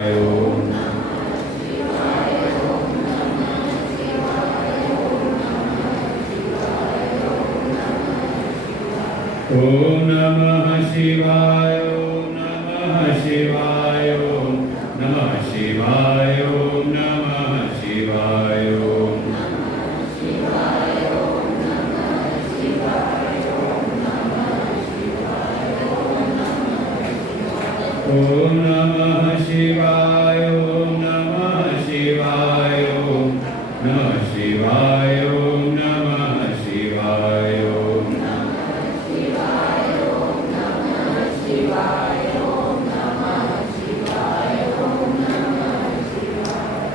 ओम नमः शिवाय, ओम नमः शिवाय, ओम नमः शिवाय, ओम नमः शिवाय, ओम ओम नमः शिवाय, ओम नमः शिवाय, ओम नमः शिवाय, ओम नमः शिवाय, ओम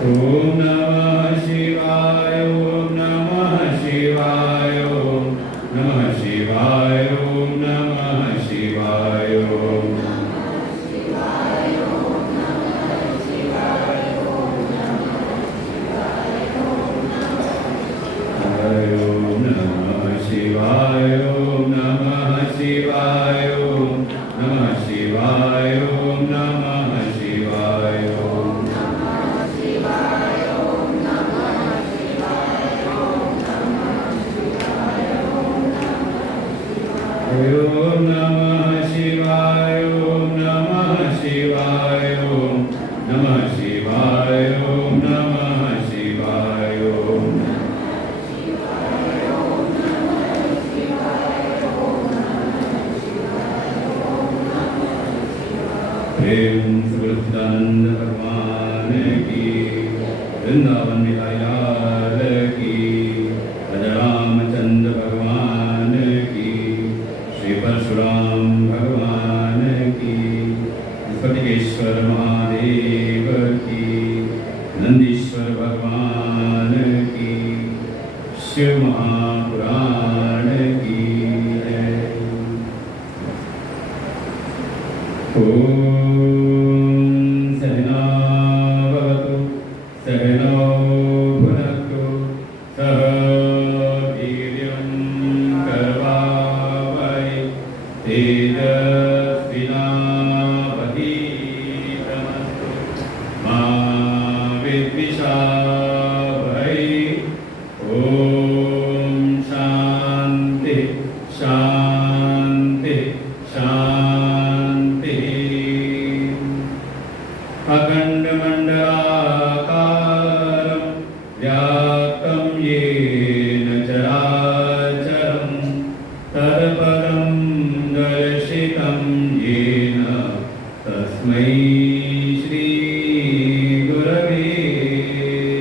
ओम नमः शिवाय, ओम नमः शिवाय, ओम नमः शिवाय, ओम नमः शिवाय, ओम ओम नमः शिवाय, ओम नमः शिवाय, ओम नमः शिवाय, ओम नमः शिवाय, ओम ओम नमः शिवाय, ओम नमः शिवाय, ओम नमः शिवाय, ओम नमः शिवाय, ओम प्रेम सगुरुदानंद भगवान की, वृंदावन बिहारी लाल की, राजा रामचंद्र भगवान की, श्री परशुराम भगवान की, स्फटिकेश्वर महादेव की, नंदीश्वर भगवान की, शिव महापुराण की जय। ओम सहना भवतु, सहनौ भुनक्तु, सह वीर्यं करवावहै, तेजस्विनावधीतमस्तु मा विद्विषावहै। ओम शांति शांति शांति। अखण्डमण्डलाकारं व्याप्तं येन चराचरं तत्पदं दर्शितं येन तस्मै श्रीगुरवे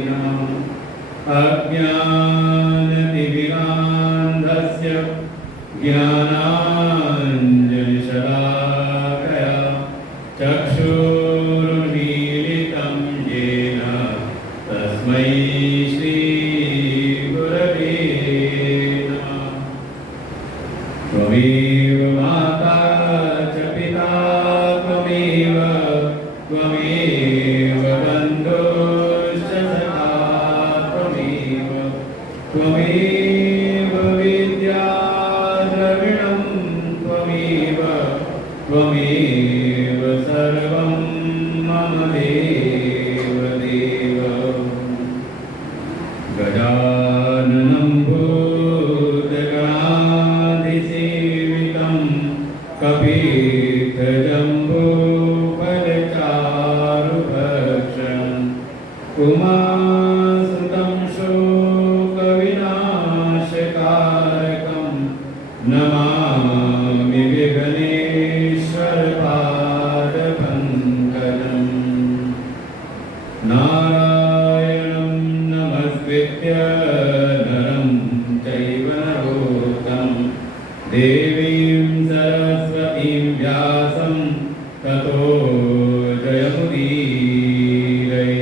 नमः। अज्ञानतिमिरान्धस्य ज्ञानाञ्जनशलाकया चक्षुरुन्मीलितं येन तस्मै श्रीगुरवे नमः। त्वमेव माता च पिता त्वमेव, त्वमेव बन्धुश्च सखा त्वमेव, त्वमेव विद्या द्रविणं त्वमेव, त्वमेव सर्वं मम देव देव। गजाननं भूतगणाधिसेवितं कपित्थजम्बूफलचारुभक्षणं उमासुतं शोकविनाशकारकं नमामि विघ्नेश्वरपादपङ्कजम्। नारायणं नमस्कृत्य नरं चैव नरोत्तमं देवीं सरस्वतीं व्यासं ततो जयमुदीरये।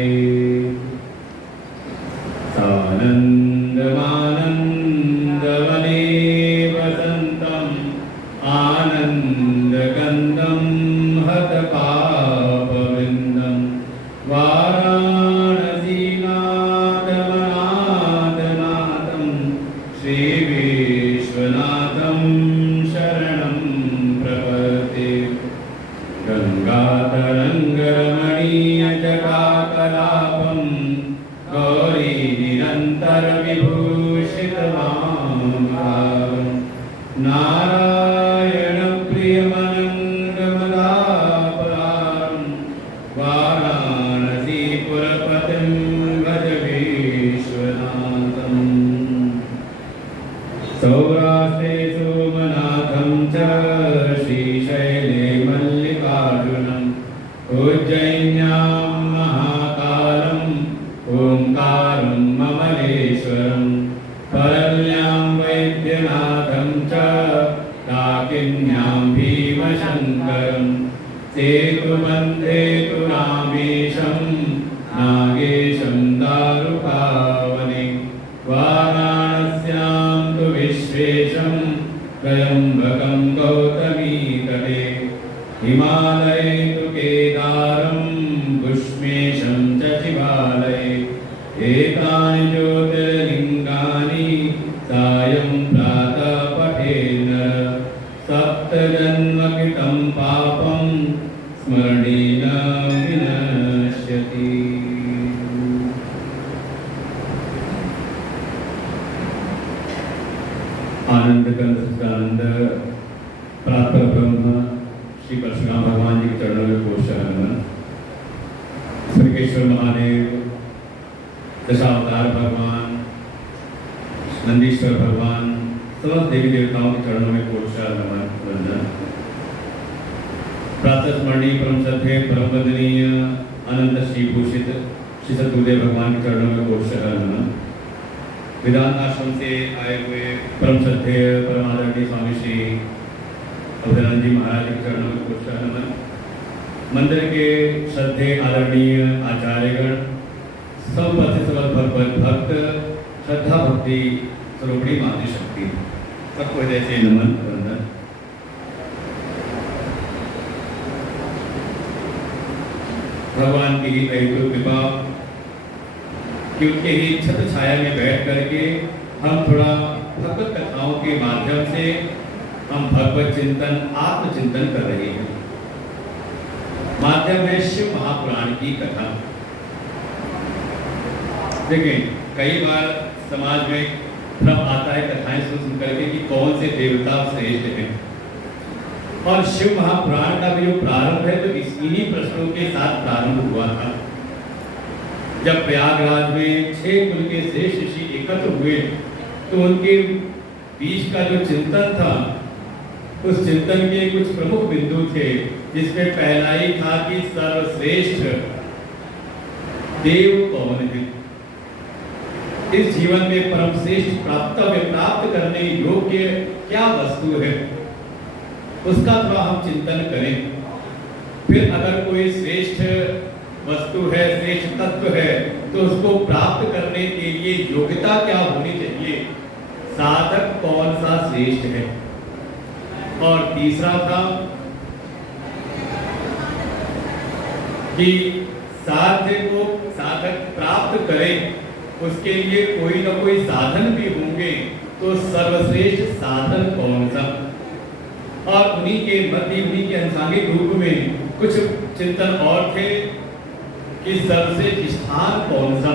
जटाकलापं गौरी निरन्तर विभूषितमां नारायण प्रियमनङ्गमदापरां वाराणसीपुरपतिं भज विश्वनाथम् सौराष्ट्रे सोमनाथं च श्रीशैले मल्लिकार्जुनम् उज्जयिन्यां महाकालं ओंकारं ममलेश्वरं परल्यां वैद्यनाथं च काकिन्यां भीमशङ्करं सेतुबन्धे तु रामेशं नागेशं दारुकावने वाराणस्यां तु विश्वेशं त्र्यम्बकं गौतमीतटे हिमालये तु केदारं पुष्मेशं च शिवालये एतानि ज्योतिर्लिङ्गानि सायं प्रातः पठेन्न सप्तजन्मकृतं पापं स्मरणेन विनश्यति। आनंद कंद सच्चिदानंद प्रातः ब्रह्म श्री परशुराम भगवान जी के चरणों में कोशा नमन। स्वर्गेश्वर महादेव, दशावतार भगवान, नंदीश्वर भगवान, समस्त देवी देवताओं के चरणों में कोशा नमन वंदन। प्रातः स्मरणीय परम श्रद्धेय परम वंदनीय अनंत श्री भूषित श्री सद्गुरुदेव भगवान के चरणों में कोशा नमन। वेदांत आश्रम से आए हुए परम श्रद्धेय परम आदरणीय स्वामी श्री अवधरानंद जी महाराज के चरणों में कोशा नमन। मंदिर के श्रद्धेय आदरणीय आचार्यगण, सबसे भक्त श्रद्धा भक्ति स्वरूपणी मातृ शक्ति सबको हृदय से नमन वंदन। भगवान की ही कृपा कि उनके ही छत्र छाया में बैठ करके हम थोड़ा भगवत कथाओं के माध्यम से हम भगवत चिंतन आत्मचिंतन कर रहे हैं। माध्यम है शिव महापुराण की कथा। देखिए, कई बार समाज में भ्रम आता है कथाएं सुन करके कि कौन से देवता श्रेष्ठ हैं, और शिव महापुराण का भी जो प्रारंभ है तो इन्हीं प्रश्नों के साथ प्रारंभ हुआ था। जब प्रयागराज में 6 कुल के श्रेष्ठ ऋषि एकत्र हुए तो उनके बीच का जो चिंतन था, उस चिंतन के कुछ प्रमुख बिंदु थे, जिसमें पहला ही था कि सर्वश्रेष्ठ देव कौन है, इस जीवन में परम श्रेष्ठ प्राप्त करने योग्य क्या वस्तु है, उसका थोड़ा हम चिंतन करें। फिर अगर कोई श्रेष्ठ वस्तु है, श्रेष्ठ तत्व है, तो उसको प्राप्त करने के लिए योग्यता क्या होनी चाहिए, साधक कौन सा श्रेष्ठ है। और तीसरा था कि साधक प्राप्त करे, उसके लिए कोई ना कोई साधन भी होंगे, तो सर्वश्रेष्ठ साधन कौन सा। और उन्हीं के मध्य, उन्हीं के अनुसांगिक रूप में कुछ चिंतन और थे कि सर्वश्रेष्ठ स्थान कौन सा।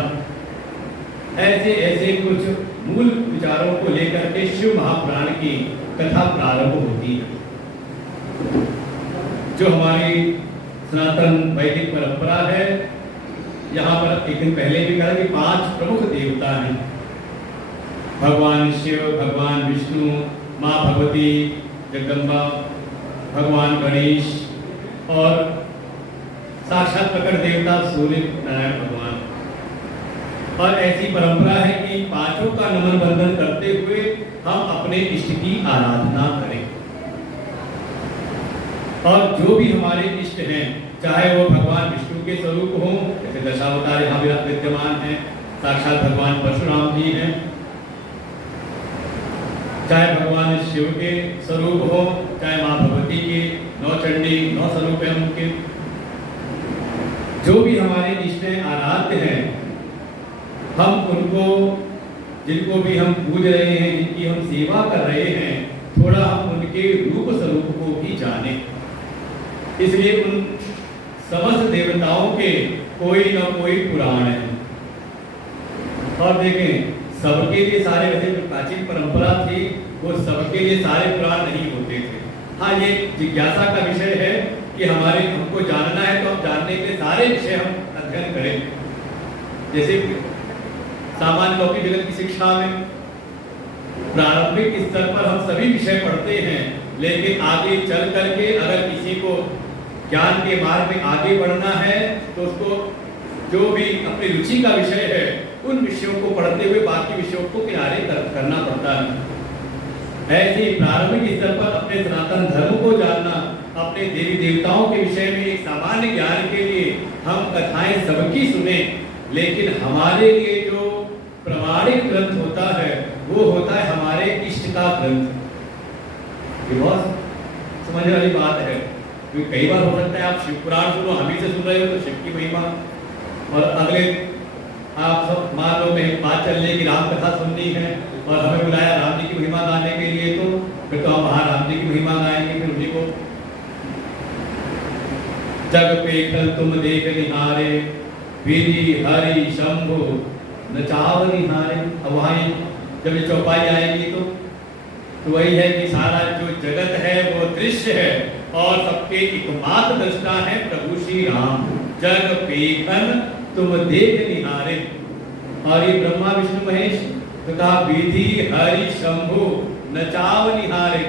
ऐसे कुछ मूल विचारों को लेकर के शिव महापुराण की कथा प्रारंभ होती है। जो हमारी सनातन वैदिक परंपरा है, यहाँ पर एक दिन पहले भी कहा कि 5 प्रमुख देवता हैं, भगवान शिव, भगवान विष्णु, माँ भगवती जगदम्बा, भगवान गणेश और साक्षात प्रकट देवता सूर्य नारायण भगवान। और ऐसी परंपरा है कि 5 का नमन बंदन करते हुए हम अपने इष्ट की आराधना करें। और जो भी हमारे इष्ट हैं, चाहे वो भगवान विष्णु के स्वरूप हो, जैसे दशावतार यहाँ भी विद्यमान हैं, साक्षात भगवान परशुराम जी हैं, चाहे भगवान शिव के स्वरूप हो, चाहे माँ भगवती के 9 चंडी 9 स्वरूप हैं उनके, जो भी हमारे इष्ट आराध्य हैं, हम उनको, जिनको भी हम पूज रहे हैं, जिनकी हम सेवा कर रहे हैं, थोड़ा हम उनके रूप स्वरूप को भी जाने। इसलिए उन समस्त देवताओं के कोई ना कोई पुराण है। और देखें, सबके लिए सारे, वैसे जो प्राचीन परंपरा थी वो सबके लिए सारे पुराण नहीं होते थे। हाँ, ये जिज्ञासा का विषय है कि हमको जानना है तो हम जानने के लिए सारे विषय हम अध्ययन करें। जैसे सामान्य लौकिक जगत की शिक्षा में प्रारंभिक स्तर पर हम सभी विषय पढ़ते हैं, लेकिन आगे चल करके अगर किसी को ज्ञान के मार्ग में आगे बढ़ना है तो उसको जो भी अपनी रुचि का विषय है उन विषयों को पढ़ते हुए बाकी विषयों को किनारे करना पड़ता है। ऐसे ही प्रारंभिक स्तर पर अपने सनातन धर्म को जानना, अपने देवी देवताओं के विषय में एक सामान्य ज्ञान के लिए हम कथाएं सबकी सुने, लेकिन हमारे लिए जो प्रमाणिक ग्रंथ होता है वो होता है हमारे इष्ट का ग्रंथ। ये बहुत समझने वाली बात है, क्योंकि कई बार हो सकता है आप शिव पुराण सुनो, हम ही से सुन रहे हो तो शिव की महिमा, और अगले आप सब मान लो कहीं बात चल रही कि राम कथा सुननी है और हमें बुलाया राम जी की महिमा गाने के लिए, तो फिर तो हम वहाँ राम जी की महिमा गाएंगे। फिर उन्हीं को जग पे कल तुम देख निहारे, विधि हरि शंभु नचाव निहारे। अब वहाँ जब ये चौपाई आएगी तो वही है कि सारा जो जगत है वो दृश्य है और सबके एकमात्र दृष्टा है प्रभु श्री राम। जग पेखन तुम देख निहारे, और ये ब्रह्मा विष्णु महेश तथा विधि हरि शंभु नचाव निहारे,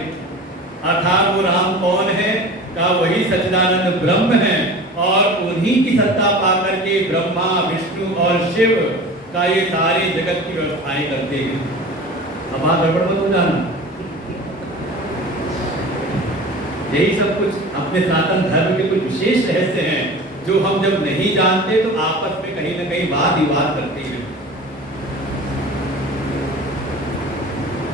अर्थात वो राम कौन है का वही सच्चिदानंद ब्रह्म है, और उन्हीं की सत्ता पाकर के ब्रह्मा विष्णु और शिव का ये सारे जगत की व्यवस्थाएं करते हैं। अब आप गड़बड़ मत हो जाना, यही सब कुछ अपने सनातन धर्म के कुछ विशेष रहस्य हैं जो हम जब नहीं जानते तो आपस में कहीं ना कहीं वाद विवाद करते हैं।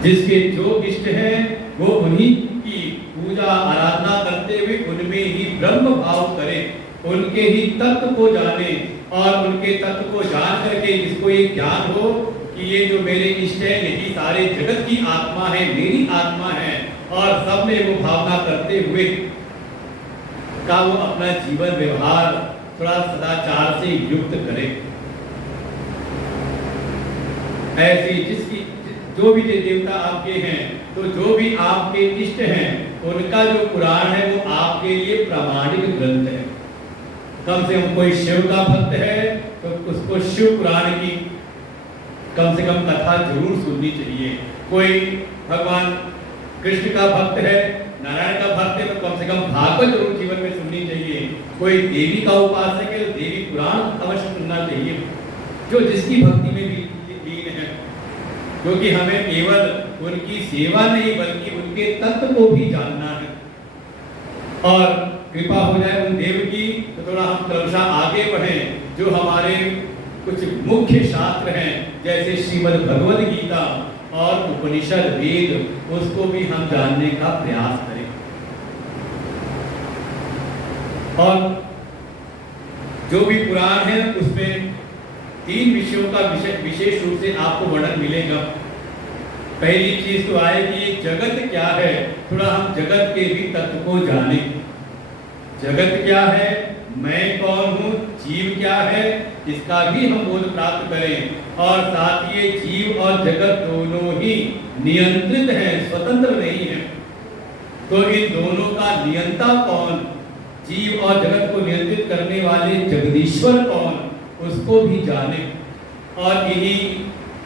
जिसके जो इष्ट हैं वो उन्हीं की पूजा आराधना करते हुए उनमें ही ब्रह्म भाव करे, उनके ही तत्व को जाने, और उनके तत्व को जान करके जिसको ये ज्ञान हो कि ये जो मेरे इष्ट है यही सारे जगत की आत्मा है, मेरी आत्मा है, और सब में वो भावना करते हुए का वो अपना जीवन व्यवहार थोड़ा सदाचार से युक्त करे। ऐसे जिसकी जो भी देवता आपके हैं, तो जो भी आपके इष्ट हैं, उनका जो पुराण है वो आपके लिए प्रामाणिक ग्रंथ है। कम से कम कोई शिव का भक्त है तो उसको शिव पुराण की कम से कम कथा जरूर सुननी चाहिए। कोई भगवान कृष्ण का भक्त है, नारायण का भक्त है, तो कम से कम भागवत जरूर जीवन में सुननी चाहिए। कोई देवी का उपासक है तो देवी पुराण अवश्य सुनना चाहिए, जो जिसकी भक्ति में भी लीन है, क्योंकि हमें केवल उनकी सेवा नहीं बल्कि उनके तत्व को भी जानना है। और कृपा हो जाए उन देव की तो थोड़ा हम क्रमशः आगे बढ़ें, जो हमारे कुछ मुख्य शास्त्र हैं जैसे श्रीमद् भगवद गीता और उपनिषद वेद, उसको भी हम जानने का प्रयास करें। और जो भी पुराण है उसमें 3 विषयों का विशेष रूप से आपको वर्णन मिलेगा। पहली चीज तो आए कि जगत क्या है, थोड़ा हम जगत के भी तत्व को जाने। जगत क्या है, मैं कौन हूँ, जीव क्या है, इसका भी हम बोध प्राप्त करें। और साथ ये जीव और जगत दोनों ही नियंत्रित हैं, स्वतंत्र नहीं है। तो इन दोनों का नियंता कौन, जीव और जगत को नियंत्रित करने वाले जगदीश्वर कौन, उसको भी जाने। और इन्हीं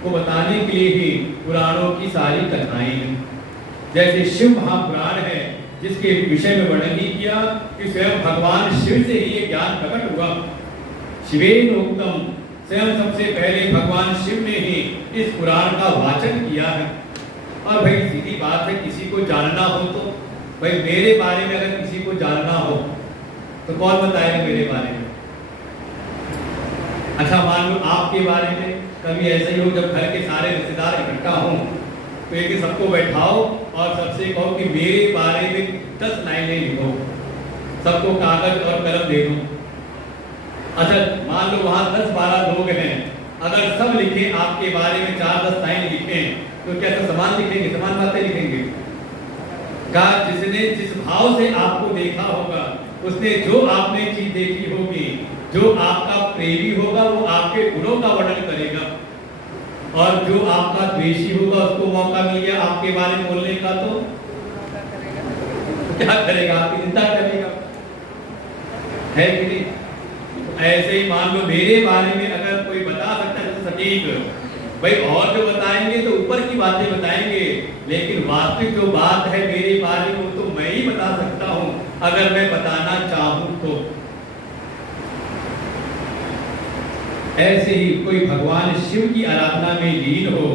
को बताने के लिए ही पुराणों की सारी कथाएं हैं। जैसे शिव महापुराण है जिसके विषय में वर्णन ही किया कि स्वयं भगवान शिव से ही ये ज्ञान प्रकट हुआ। शिवेन उक्तम, स्वयं सबसे पहले भगवान शिव ने ही इस पुराण का वाचन किया है। और भाई सीधी बात है, किसी को जानना हो तो भाई मेरे बारे में अगर किसी को जानना हो तो कौन बताएगा मेरे बारे में। अच्छा मान लो आपके बारे में कभी ऐसा ही हो, जब घर के सारे रिश्तेदार इकट्ठा हों तो एक सबको बैठाओ और सबसे कहो कि मेरे बारे में 10 लाइनें लिखो, सबको कागज और कलम दे दो। अच्छा मान लो वहाँ 10-12 लोग हैं, अगर सब लिखे आपके बारे में 4-10 लाइन लिखें तो क्या सब समान लिखेंगे, समान बातें लिखेंगे? का जिसने जिस भाव से आपको देखा होगा, उसने जो आपने चीज देखी होगी जो आपका प्रेमी होगा वो आपके गुणों का वर्णन करेगा, और जो आपका द्वेषी होगा उसको मौका मिल गया आपके बारे में बोलने का तो क्या करेगा? आपकी निंदा करेगा, है कि नहीं? ऐसे ही मान लो मेरे बारे में अगर कोई बता सकता है तो सटीक भाई, और जो बताएंगे तो ऊपर की बातें बताएंगे, लेकिन वास्तविक जो बात है मेरे बारे में वो तो मैं ही बता सकता हूं अगर मैं बताना चाहूं तो। ऐसे ही कोई भगवान शिव की आराधना में लीन हो,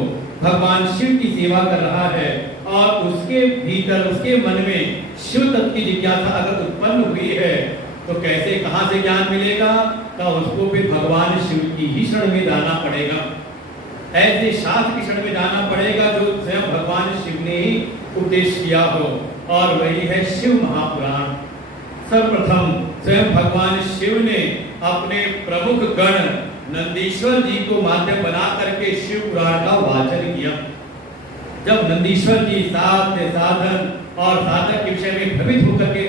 भगवान शिव की सेवा कर रहा है और उसके भीतर उसके मन में शिव तत्व की जिज्ञासा अगर उत्पन्न हुई है तो कैसे कहां से ज्ञान मिलेगा? तो उसको फिर भगवान शिव की ही शरण में जाना पड़ेगा, ऐसे शास्त्र की शरण में जाना पड़ेगा जो स्वयं भगवान शिव ने ही उपदेश किया हो, और वही है शिव महापुराण। सर्वप्रथम स्वयं भगवान शिव ने अपने प्रमुख गण नंदीश्वर जी को माध्यम बना करके शिव पुराण का वाचन किया। जब नंदीश्वर जी साध्य साधन और साधक के विषय में भ्रमित होकर के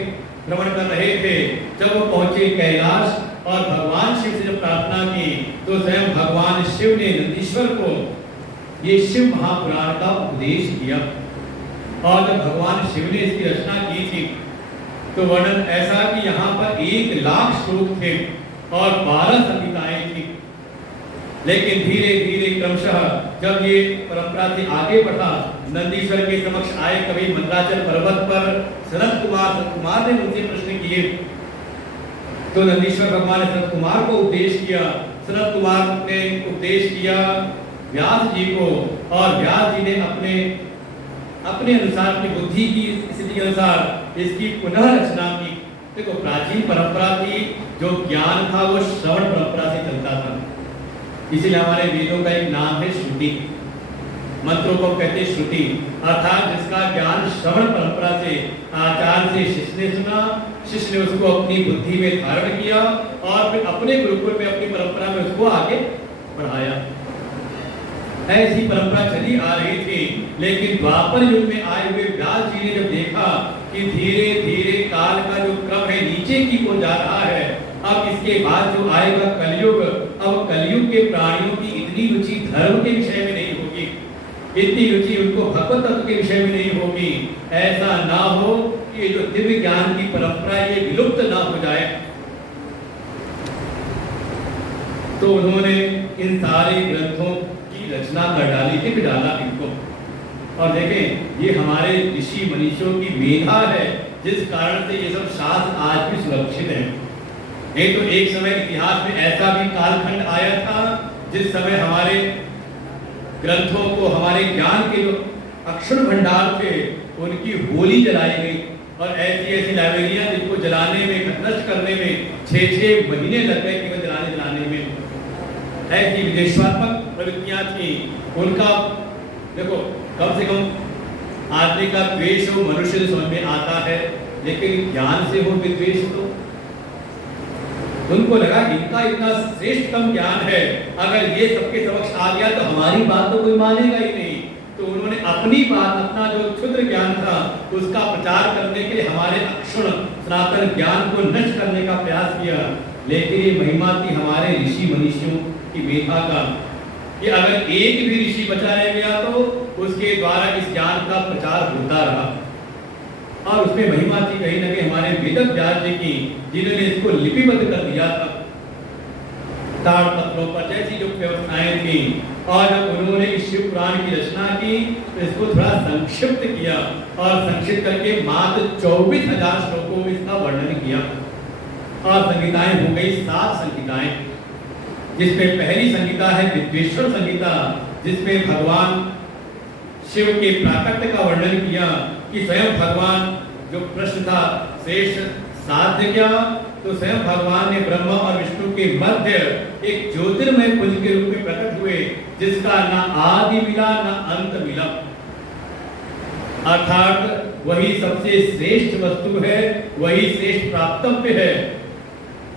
भ्रमण कर रहे थे, जब वो पहुंचे कैलाश और भगवान शिव से जब प्रार्थना की तो स्वयं भगवान शिव ने नंदीश्वर को ये शिव महापुराण का उपदेश किया। और जब भगवान शिव ने इसकी रचना की थी तो वर्णन ऐसा कि यहाँ पर 1,00,000 श्लोक थे और 12 संहिताएं थी, लेकिन धीरे धीरे क्रमशः जब ये परंपरा से आगे बढ़ा, नंदीश्वर के समक्ष आए कभी मंदराचल पर्वत पर सनत कुमार ने उनसे प्रश्न किए, तो नंदीश्वर भगवान ने सनत कुमार को उपदेश किया, सनत कुमार ने उपदेश किया व्यास जी को, और व्यास जी ने अपने अनुसार अपनी बुद्धि की स्थिति के अनुसार इसकी पुनः रचना की। देखो प्राचीन परंपरा थी, जो ज्ञान था वो श्रवण परंपरा से चलता था, इसीलिए हमारे वेदों का एक नाम है श्रुति, मंत्रों को कहते हैं श्रुति, अर्थात जिसका ज्ञान श्रवण परंपरा से आचार्य से शिष्य ने सुना, शिष्य ने उसको अपनी बुद्धि में धारण किया और फिर अपने गुरुकुल में अपनी परंपरा में उसको आगे बढ़ाया। ऐसी परंपरा चली आ रही थी, लेकिन द्वापर युग में आए हुए व्यास जी ने जब देखा कि धीरे धीरे काल का जो क्रम है नीचे की ओर जा रहा है, अब इसके बाद जो आएगा कलयुग, अब कलयुग के प्राणियों की इतनी रुचि धर्म के विषय में नहीं होगी, इतनी रुचि उनको भगवत तत्व के विषय में नहीं होगी, ऐसा ना हो कि जो दिव्य ज्ञान की परंपरा ये विलुप्त ना हो जाए। तो उन्होंने इन सारे ग्रंथों की रचना कर डाली, लिख डाला इनको। और देखें ये हमारे ऋषि मनीषियों की मेधा है, जिस कारण से ये सब शास्त्र आज भी सुरक्षित है। नहीं तो एक समय इतिहास में ऐसा भी कालखंड आया था जिस समय हमारे ग्रंथों को, हमारे ज्ञान के जो अक्षर भंडार थे उनकी होली जलाई गई, और ऐसी ऐसी लाइब्रेरियां जिनको जलाने में, नष्ट करने में 6-6 महीने लग गए केवल जलाने में। ऐसी विदेशात्मक प्रवृत्तियां थी, उनका देखो कम से कम आदमी का द्वेष हो मनुष्य से समझ में आता है, लेकिन ज्ञान से हो विद्वेष तो उनको लगा इनका इतना श्रेष्ठतम ज्ञान है, अगर ये सबके समक्ष आ गया तो हमारी बात तो कोई मानेगा ही नहीं। तो उन्होंने अपनी बात, अपना जो क्षुद्र ज्ञान था उसका प्रचार करने के लिए हमारे अक्षुण सनातन ज्ञान को नष्ट करने का प्रयास किया। लेकिन ये महिमा थी हमारे ऋषि मनीषियों की मेधा का कि अगर एक भी ऋषि बचा रह गया तो उसके द्वारा इस ज्ञान का प्रचार होता रहा। और उसमें महिमा थी कहीं न कहीं हमारे वेद व्यास जी की, जिन्होंने इसको लिपिबद्ध कर दिया था ताड़पत्रों पर, जैसी जो व्यवस्थाएं थी। और जब उन्होंने इस शिव पुराण की रचना की तो इसको थोड़ा संक्षिप्त किया, और संक्षिप्त करके मात्र 24,000 श्लोकों में इसका वर्णन किया। और संहिताएं हो गई 7 संहिताएं, जिसमें पहली संहिता है विद्वेश्वर संहिता, जिसमें भगवान शिव के प्राकट्य का वर्णन किया कि स्वयं भगवान, जो प्रश्न था श्रेष्ठ साध्य क्या, तो स्वयं भगवान ने ब्रह्मा और विष्णु के मध्य एक ज्योतिर्मय पुंज के रूप में प्रकट हुए, जिसका ना आदि मिला ना अंत मिला, अर्थात वही सबसे श्रेष्ठ वस्तु है, वही श्रेष्ठ प्राप्तव्य है,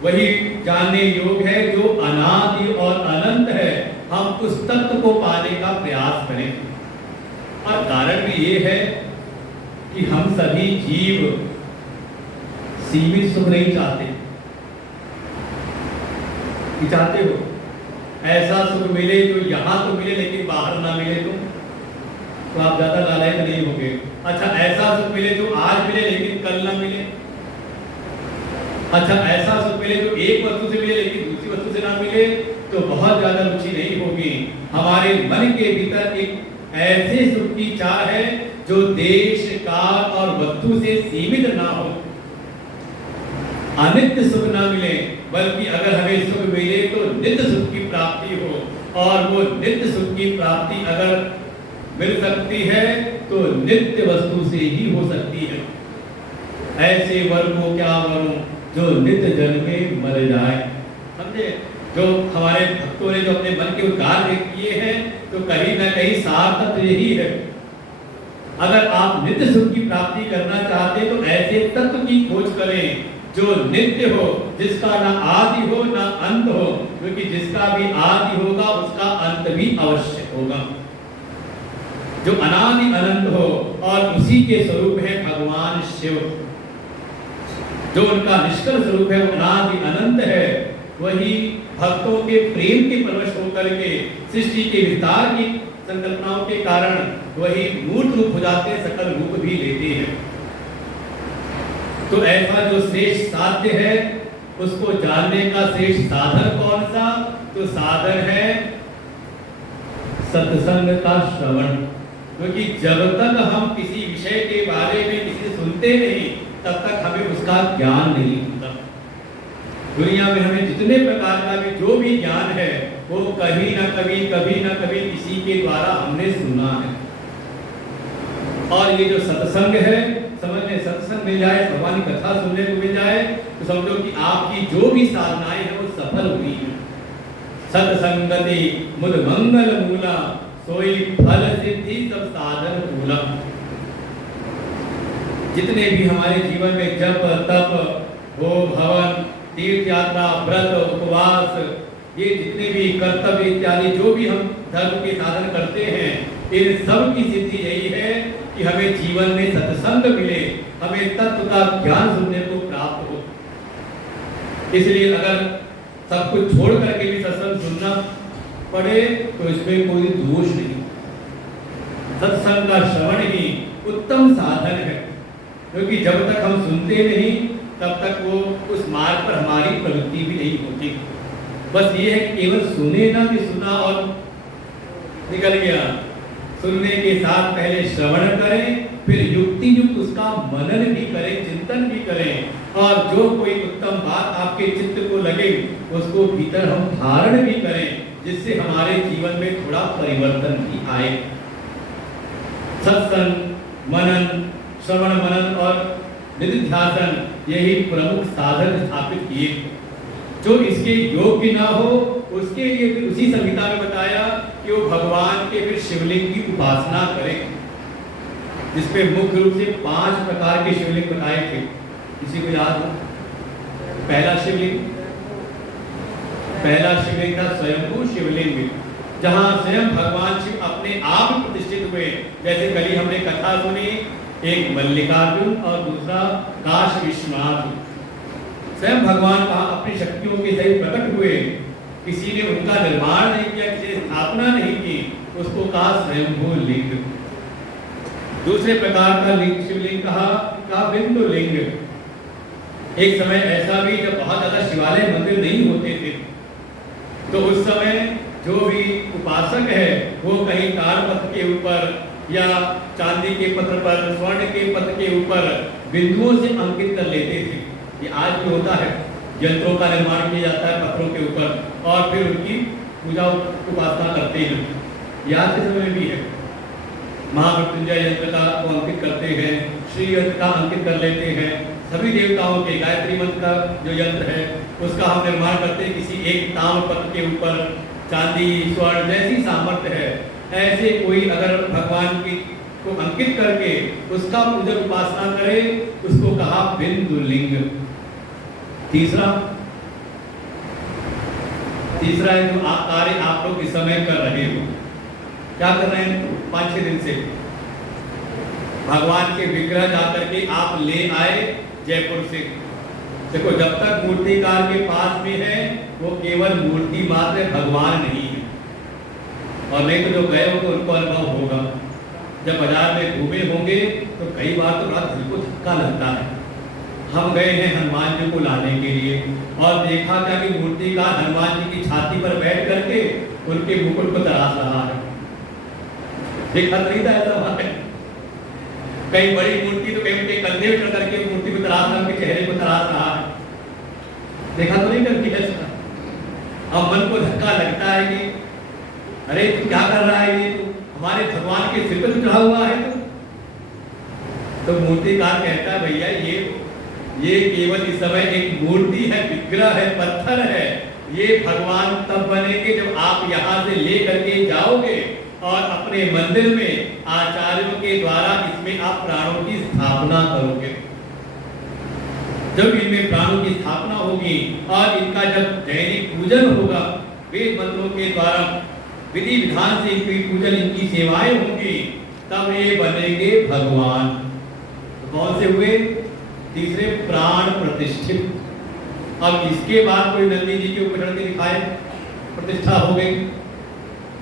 वही जानने योग्य है जो अनादि और अनंत है। हम उस तत्व को पाने का प्रयास करें। और कारण भी ये है कि हम सभी जीव सीमित सुख नहीं चाहते, ये चाहते हो? ऐसा सुख मिले जो यहाँ तो मिले लेकिन बाहर ना मिले तो आप ज्यादा लालच नहीं होगे। अच्छा, ऐसा सुख मिले जो आज मिले लेकिन कल ना मिले। अच्छा, ऐसा सुख मिले जो एक वस्तु से मिले लेकिन दूसरी वस्तु से ना मिले तो बहुत ज्यादा रुचि नहीं होगी। हमारे मन के भीतर एक ऐसे सुख की चाह है जो देश काल और वस्तु से सीमित ना हो, अनित्य सुख ना मिले, बल्कि अगर हमें सुख मिले तो नित्य सुख की प्राप्ति हो। और वो नित्य सुख की प्राप्ति अगर मिल सकती है तो नित्य वस्तु से ही हो सकती है। ऐसे वर को क्या वरूं जो नित्य जन में मर जाए। समझे? जो हमारे भक्तों ने जो अपने मन के उद्गार किए हैं तो कहीं ना कहीं सार तत्व यही है। अगर आप नित्य सुख की प्राप्ति करना चाहते हैं तो ऐसे तत्व की खोज करें जो नित्य हो, जिसका ना आदि हो ना अंत हो, क्योंकि जिसका भी आदि होगा उसका अंत भी अवश्य होगा। जो अनादि अनंत हो और उसी के स्वरूप है भगवान शिव। जो उनका निष्कल स्वरूप है वो अनादि अनंत है। वही भक्तों के प्रेम के परवश होकर के सृष्टि के विस्तार की संकल्पनाओं के कारण वही मूर्त रूप हो जाते हैं, सकल रूप भी लेते हैं। तो ऐसा जो श्रेष्ठ साध्य है उसको जानने का श्रेष्ठ साधन कौन सा? तो साधन है सत्संग का श्रवण। क्योंकि जब तक हम किसी विषय के बारे में किसी से सुनते नहीं तब तक हमें उसका ज्ञान नहीं होता। दुनिया में हमें जितने प्रकार का भी जो भी ज्ञान है वो कभी ना कभी किसी के द्वारा हमने सुना है। और ये जो सत्संग है, समझ में सत्संग मिल जाए, भगवान की कथा सुनने को मिल जाए तो समझो कि आपकी जो भी साधनाएं हैं वो सफल हुई है। सत्संगति मुद मंगल मूला सोई फल सिद्धि सब साधन मूला। जितने भी हमारे जीवन में जप तप हो भवन तीर्थ यात्रा व्रत उपवास ये जितने भी कर्तव्य इत्यादि जो भी हम धर्म के साधन करते हैं इन सब की सिद्धि यही है कि हमें जीवन में सत्संग मिले, हमें तत्व का ज्ञान सुनने को प्राप्त हो। इसलिए अगर सब कुछ छोड़ करके भी सत्संग सुनना पड़े तो इसमें कोई दोष नहीं। सत्संग का श्रवण ही उत्तम साधन है, क्योंकि जब तक हम सुनते नहीं तब तक वो उस मार्ग पर हमारी प्रवृत्ति भी नहीं होती। बस ये है कि केवल सुने ना कि सुना और निकल गया। सुनने के साथ पहले श्रवण करें, फिर युक्ति युक्त उसका मनन भी करें, चिंतन भी करें और जो कोई उत्तम बात आपके चित्त को लगे उसको भीतर हम धारण भी करें, जिससे हमारे जीवन में थोड़ा परिवर्तन भी आए। सत्संग मनन श्रवण मनन और निधिध्यासन यही प्रमुख साधन स्थापित किए। जो इसके योग्य ना हो उसके लिए फिर उसी संहिता में बताया कि वो भगवान के फिर शिवलिंग की उपासना करें, जिसमें मुख्य रूप से 5 प्रकार के शिवलिंग बताए थे। किसी को याद हो? पहला शिवलिंग था स्वयंभू शिवलिंग, जहां स्वयं भगवान शिव अपने आप प्रतिष्ठित हुए। जैसे कल ही हमने कथा सुनी, एक मल्लिकार्जुन और दूसरा काशी विश्वनाथ। स्वयं भगवान कहाँ अपनी शक्तियों के सहित प्रकट हुए, किसी ने उनका निर्माण नहीं किया, किसी ने स्थापना नहीं की, उसको कहा स्वयंभू लिंग। दूसरे प्रकार का लिंग शिवलिंग कहा बिंदु लिंग। एक समय ऐसा भी जब बहुत ज्यादा शिवालय मंदिर नहीं होते थे तो उस समय जो भी उपासक है वो कहीं ताड़पत्र के ऊपर या चांदी के पत्र पर स्वर्ण के पत्र के ऊपर बिंदुओं से अंकित कर लेते थे। ये आज भी होता है, यंत्रों का निर्माण किया जाता है पत्रों के ऊपर और फिर उनकी पूजा उपासना करते हैं। ये आज के समय में भी है। महामृत्युंजय यंत्र का वो अंकित करते हैं, श्री यंत्र का अंकित कर लेते हैं, सभी देवताओं के गायत्री मंत्र का जो यंत्र है उसका हम निर्माण करते हैं किसी एक ताम्र पत्र के ऊपर। चांदी स्वर्ण जैसी सामर्थ्य है ऐसे कोई अगर भगवान की को अंकित करके उसका पूजन उपासना करे उसको कहा बिंदु लिंग। तीसरा है जो कार्य आप लोग इस समय कर रहे हो। क्या कर रहे हैं? 5-6 दिन से भगवान के विग्रह जाकर के आप ले आए जयपुर से, देखो, जब तक मूर्तिकार के पास में है वो केवल मूर्ति मात्र है, भगवान नहीं है। और नहीं तो जो गए हो तो उनको अनुभव होगा। जब बाजार में घूमे होंगे तो कई बार तो बड़ा दिल को धक्का लगता है। हम गए हैं हनुमान जी को लाने के लिए और देखा क्या कि मूर्तिकार हनुमान जी की छाती पर बैठ करके उनके मुकुट को तराश रहा है। देखा नहीं था ऐसा बात है। कई बड़ी मूर्ति तो कहीं उनके कंधे उतर करके मूर्ति को तराश रहा, उनके चेहरे को तराश रहा है। देखा तो नहीं करती ऐसा। अब मन को धक्का लगता है कि अरे तू क्या कर रहा है, ये तो हमारे भगवान के सिर पर चढ़ा हुआ है। तो मूर्तिकार कहता है भैया ये केवल इस समय एक मूर्ति है, विग्रह है, पत्थर है। ये भगवान तब बनेंगे जब आप यहाँ से ले करके जाओगे और अपने मंदिर में आचार्यों के द्वारा इसमें आप प्राणों की स्थापना करोगे। जब इनमें प्राणों की स्थापना होगी और इनका जब दैनिक पूजन होगा, वेद मंत्रों के द्वारा विधि विधान से इनकी पूजन, इनकी सेवाएं होंगी, तब ये बनेंगे भगवान। तो कौन से हुए? तीसरे, प्राण प्रतिष्ठित। अब इसके बाद कोई नंदी जी के ऊपर चढ़ के दिखाए, प्रतिष्ठा हो गई।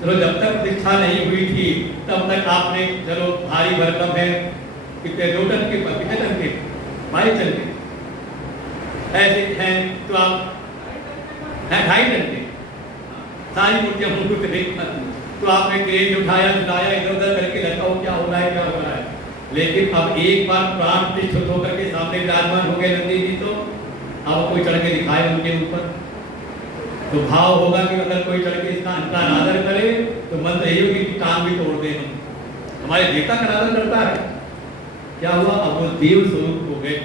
चलो, जब तक प्रतिष्ठा नहीं हुई थी तब तक आपने चलो भारी भरकम है, कितने 2 टन के, कितने टन के, 22 टन के ऐसे हैं, तो आप 2.5 टन के सारी मूर्तियां मुकुट नहीं खाती। तो आपने क्रेन उठाया, चलाया, इधर उधर करके लगा हो क्या हो रहा है, क्या हो रहा है। लेकिन अब एक बार प्राण प्रतिष्ठित होकर के सामने विराजमान हो गए नंदी जी, तो अब कोई चढ़ के दिखाए उनके ऊपर, तो भाव होगा कि अगर कोई चढ़ के इसका अनादर करे तो मन तो यही होगी कि कान भी तोड़ दे। हम हमारे देवता का अनादर करता है, क्या हुआ? अब वो देव स्वरूप हो गए।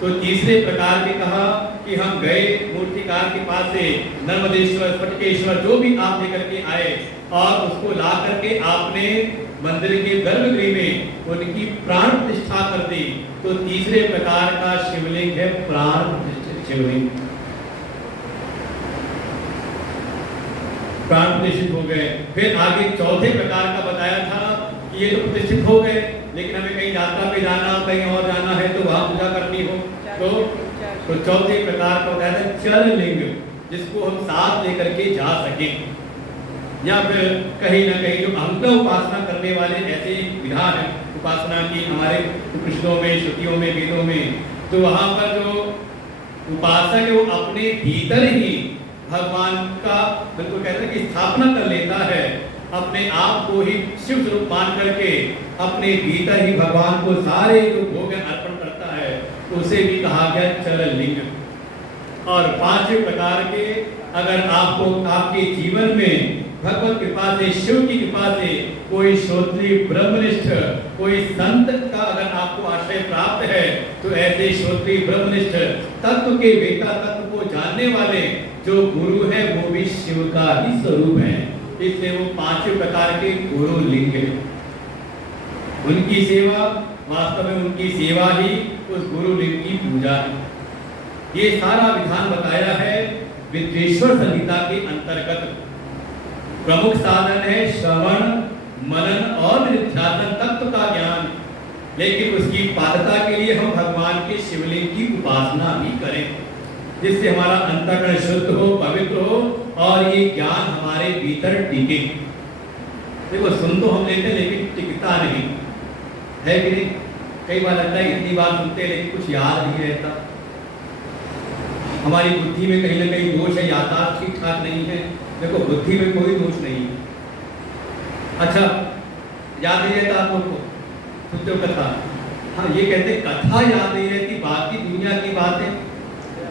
तो तीसरे प्रकार में कहा कि हम गए मूर्तिकार के पास से नर्मदेश्वर, फटकेश्वर जो भी आप लेकर के आए और उसको ला करके आपने मंदिर के गर्भगृह में उनकी प्राण प्रतिष्ठा कर दी। तो तीसरे प्रकार का शिवलिंग है प्राण प्रतिष्ठित शिवलिंग। प्राण प्रतिष्ठित हो गए। फिर आगे चौथे प्रकार का बताया था कि ये तो प्रतिष्ठित हो गए, लेकिन हमें कहीं यात्रा पे जाना, कहीं और जाना है तो वहां पूजा करनी हो, तो चौथे प्रकार का बताया था चल लिंग, जिसको हम साथ लेकर के जा सके। या फिर कहीं ना कहीं जो अंग उपासना करने वाले ऐसे विधान है उपासना की हमारे उपनिषदों में, श्रुतियों में, वेदों में, तो वहां पर जो उपासक है वो अपने भीतर ही भगवान का बिल्कुल कहते हैं कि स्थापना कर लेता है, अपने आप को ही शिव स्वरूप मान करके अपने भीतर ही भगवान को सारे जो भोग अर्पण करता है, तो उसे भी कहा गया चल लिंग। और 5 प्रकार के अगर आपको आपके जीवन में भगवत कृपा से, शिव की कृपा से कोई श्रोत्रिय ब्रह्मनिष्ठ, कोई संत का अगर आपको आश्रय प्राप्त है, तो ऐसे श्रोत्रिय ब्रह्मनिष्ठ तत्व के वेता, तत्व को जानने वाले जो गुरु है वो भी शिव का ही स्वरूप है। इसलिए वो 5 प्रकार के गुरु लिंग है। उनकी सेवा, वास्तव में उनकी सेवा ही उस गुरु लिंग की पूजा है। ये सारा विधान बताया है विद्वेश्वर संहिता के अंतर्गत। प्रमुख साधन है श्रवण, मनन और निध्यासन, तत्व का ज्ञान। लेकिन उसकी पात्रता के लिए हम भगवान के शिवलिंग की उपासना भी करें, जिससे हमारा अंतःकरण शुद्ध हो, पवित्र हो और ये ज्ञान हमारे भीतर टिके। देखो, सुन तो हम लेते लेकिन टिकता नहीं है कि नहीं? कई बार लगता है इतनी बार सुनते हैं लेकिन कुछ याद नहीं रहता। हमारी बुद्धि में कहीं ना कहीं दोष है, याददाश्त ठीक ठाक नहीं है। देखो, बुद्धि में कोई दोष नहीं है। अच्छा, याद नहीं रहता आप लोग को? सुनते हो कथा? हाँ, ये कहते कथा याद नहीं रहती, बाकी दुनिया की बातें।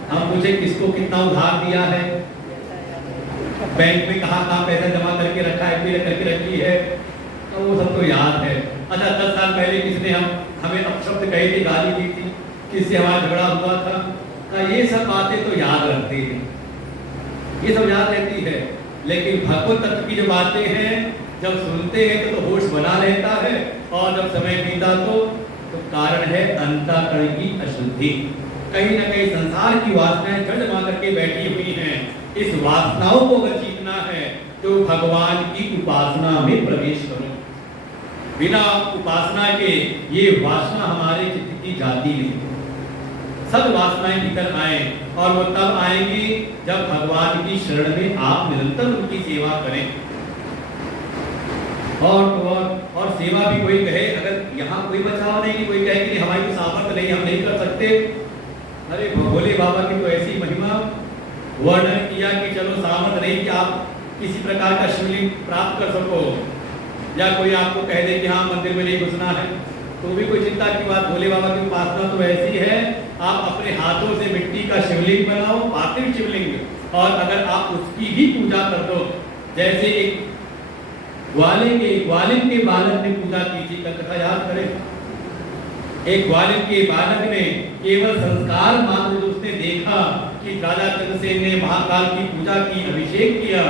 हम पूछे किसको कितना उधार दिया है, बैंक में कहाँ पैसा जमा करके रखा है, एफडी करके रखी है, तो वो सब तो याद है। अच्छा, 10 साल पहले किसने हमें अपशब्द कही थी, गाली दी थी, किससे हमारा झगड़ा हुआ था, ये सब बातें तो याद रखते हैं, ये सब याद रहती है। लेकिन भगवत तत्व की जो बातें हैं जब सुनते हैं तो होश बना रहता है, और जब समय बीता तो कारण है अंतःकरण की अशुद्धि। कहीं ना कहीं संसार की वासनाएं जड़ जमा करके बैठी हुई हैं। इस वासनाओं को अगर जीतना है तो भगवान की उपासना में प्रवेश करो। बिना उपासना के ये वासना हमारे चित्त की जाती नहीं। सब वासनाएं भीतर आए, और वो तब आएंगी जब भगवान की शरण में आप निरंतर उनकी सेवा करें। और सेवा भी कोई कहे, अगर यहाँ कोई बचाव नहीं कि कोई कहे कि हमारी तो सामर्थ्य नहीं, हम नहीं कर सकते। अरे भोले बाबा की तो ऐसी महिमा वर्णन किया कि चलो सामर्थ्य नहीं कि आप किसी प्रकार का शिवलिंग प्राप्त कर सको, या कोई आपको कह दे कि हाँ मंदिर में नहीं घुसना है, तो भी कोई चिंता की बात। भोले बाबा की उपासना तो ऐसी है, आप अपने हाथों से मिट्टी का शिवलिंग बनाओ, पार्थिव शिवलिंग, और अगर आप उसकी ही पूजा कर दो, जैसे एक ग्वालिन के बालक ने पूजा की थी, कथा याद करें। एक ग्वालिन के बालक ने केवल संस्कार मात्र जो उसने देखा कि राजा चंद्रसेन ने महाकाल की पूजा की, अभिषेक किया,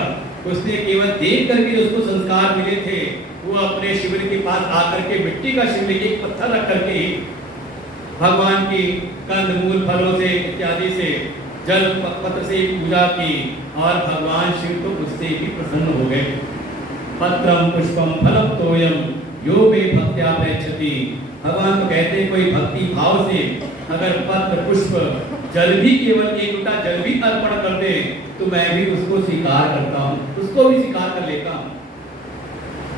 उसने केवल देख करके उसको संस्कार मिले थे, वो अपने शिविर के पास आकर के मिट्टी का शिवलिंग एक पत्थर रख करके ही भगवान की कंद मूल फलों से इत्यादि से जल पत्र से पूजा की, और भगवान शिव तो उससे भी प्रसन्न हो गए। पत्रम पुष्पम फलम तोयम यो मे भक्त्या प्रयच्छति। भगवान तो कहते हैं कोई भक्ति भाव से अगर पत्र पुष्प जल भी, केवल एक लोटा जल भी अर्पण कर दे तो मैं भी उसको स्वीकार करता हूँ, उसको भी स्वीकार कर लेता हूँ।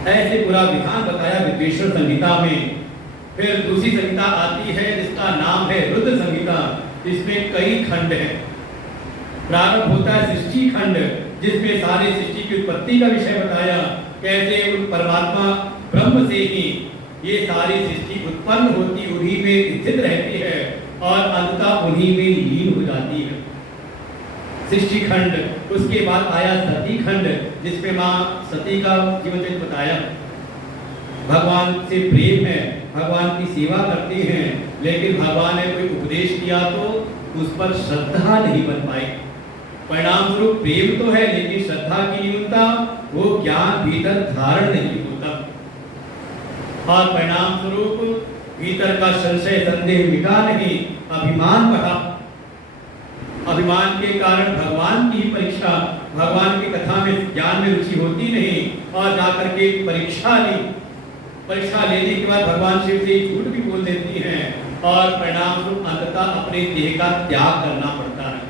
ऐसे पूरा विधान बताया विद्वेश्वर संहिता में। फिर दूसरी संहिता आती है जिसका नाम है रुद्र संहिता, इसमें कई खंड हैं। प्रारंभ होता है सृष्टि खंड, जिसमें सारी सृष्टि की उत्पत्ति का विषय बताया, कैसे उन परमात्मा ब्रह्म से ही ये सारी सृष्टि उत्पन्न होती, उन्हीं में स्थित रहती है और अंततः उन्हीं में लीन हो जाती है। सृष्टि खंड। उसके बाद आया सती खंड, जिसमें माँ सती का जीवन चरित्र बताया। भगवान से प्रेम है, भगवान की सेवा करती हैं, लेकिन भगवान ने कोई उपदेश किया तो उस पर श्रद्धा नहीं बन पाई। परिणाम स्वरूप प्रेम तो है, लेकिन श्रद्धा की न्यूनता, वो ज्ञान भीतर धारण नहीं होता, और परिणाम स्वरूप भीतर का संशय संदेह मिटा नहीं, अभिमान बढ़ा। अभिमान के कारण भगवान की परीक्षा, भगवान की कथा में ज्ञान में रुचि होती नहीं, और जाकर के परीक्षा ली। परीक्षा लेने के बाद भगवान शिव से झूठ भी बोल देती हैं, और परिणाम स्वरूप अंततः अपने देह का त्याग करना पड़ता है।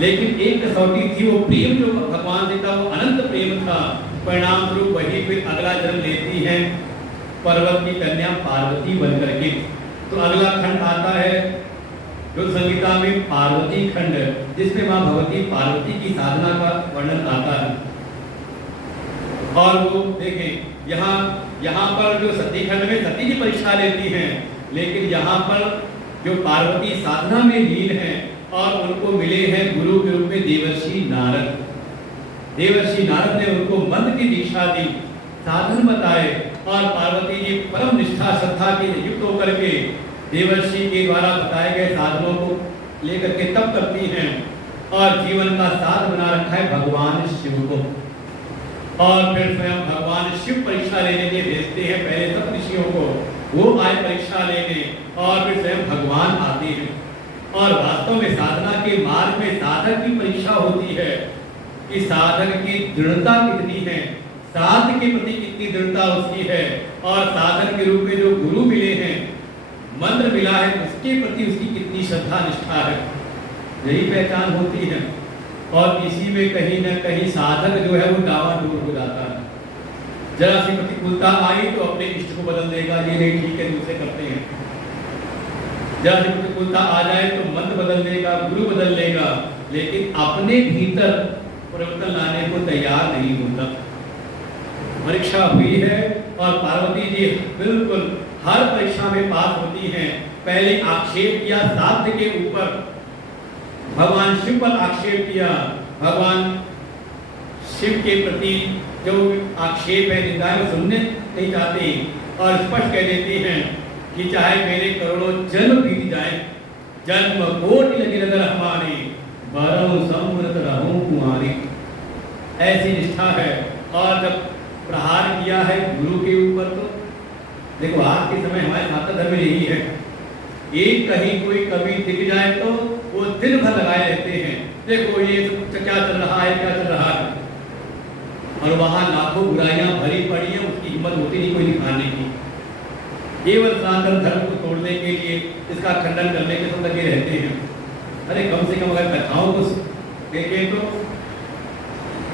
लेकिन एक कसौटी थी, वो प्रेम जो भगवान से था वो अनंत प्रेम था। परिणाम स्वरूप वही फिर अगला जन्म लेती है पर्वत की कन्या पार्वती बनकर के। तो अगला खंड आता है रुद्र संहिता में पार्वती खंड, जिसमें मां भगवती पार्वती की साधना का वर्णन आता है। और वो देखें यहाँ पर जो सती खंड में सती की परीक्षा लेती हैं, लेकिन यहाँ पर जो पार्वती साधना में लीन है और उनको मिले हैं गुरु के रूप में देवर्षि नारद। देवर्षि नारद ने उनको मंत्र की दीक्षा दी, साधन बताए, और पार्वती जी परम निष्ठा श्रद्धा के युक्त होकर के देवर्षि के द्वारा बताए गए साधनों को लेकर के तप करती हैं, और जीवन का साथ बना रखा है भगवान शिव को। और फिर स्वयं भगवान शिव परीक्षा लेने के भेजते हैं पहले सब ऋषियों को, वो आए परीक्षा लेने, और फिर स्वयं भगवान आते हैं। और वास्तव में साधना के मार्ग में साधक की परीक्षा होती है कि साधक की दृढ़ता कितनी है, साध के प्रति कितनी दृढ़ता उसकी है, और साधन के रूप में जो गुरु मिले हैं, मंत्र मिला है, उसके प्रति उसकी कितनी श्रद्धा निष्ठा है, यही पहचान होती है। और इसी में कहीं न कहीं साधक जो है वो डावाडोल हो जाता है। जरा सी प्रतिकूलता आई तो अपने इष्ट को बदल देगा, ये नहीं ठीक है, दूसरे करते हैं। जरा सी प्रतिकूलता आ जाए तो मंत्र बदल देगा, गुरु बदल देगा, लेकिन अपने भीतर परिवर्तन लाने को तैयार नहीं होता। परीक्षा हुई है और पार्वती जी बिल्कुल हर परीक्षा में पास होती हैं। पहले आक्षेप किया साध्य के ऊपर, भगवान शिव पर आक्षेप किया। भगवान शिव के प्रति जो आक्षेप है, निंदाएं सुनने नहीं चाहते, और स्पष्ट कह देती हैं कि चाहे मेरे करोड़ों जन्म बीत जाए, जन्म कोटि लगे नगर हमारे, बारह संवत रहूं कुंवारी। ऐसी निष्ठा है। और जब प्रहार किया है गुरु के ऊपर, तो देखो आज के समय हमारे सनातन धर्म में यही है, एक कहीं कोई कवि दिख जाए तो वो दिन भर लगाए रहते हैं, देखो ये क्या चल रहा है, क्या चल रहा है, और वहां लाखों बुराइयां भरी पड़ी हैं, उसकी हिम्मत होती नहीं कोई दिखाने की। केवल सनातन धर्म को तोड़ने के लिए, इसका खंडन करने के सब लगे रहते हैं। अरे कम से कम अगर कथाओं को देखें तो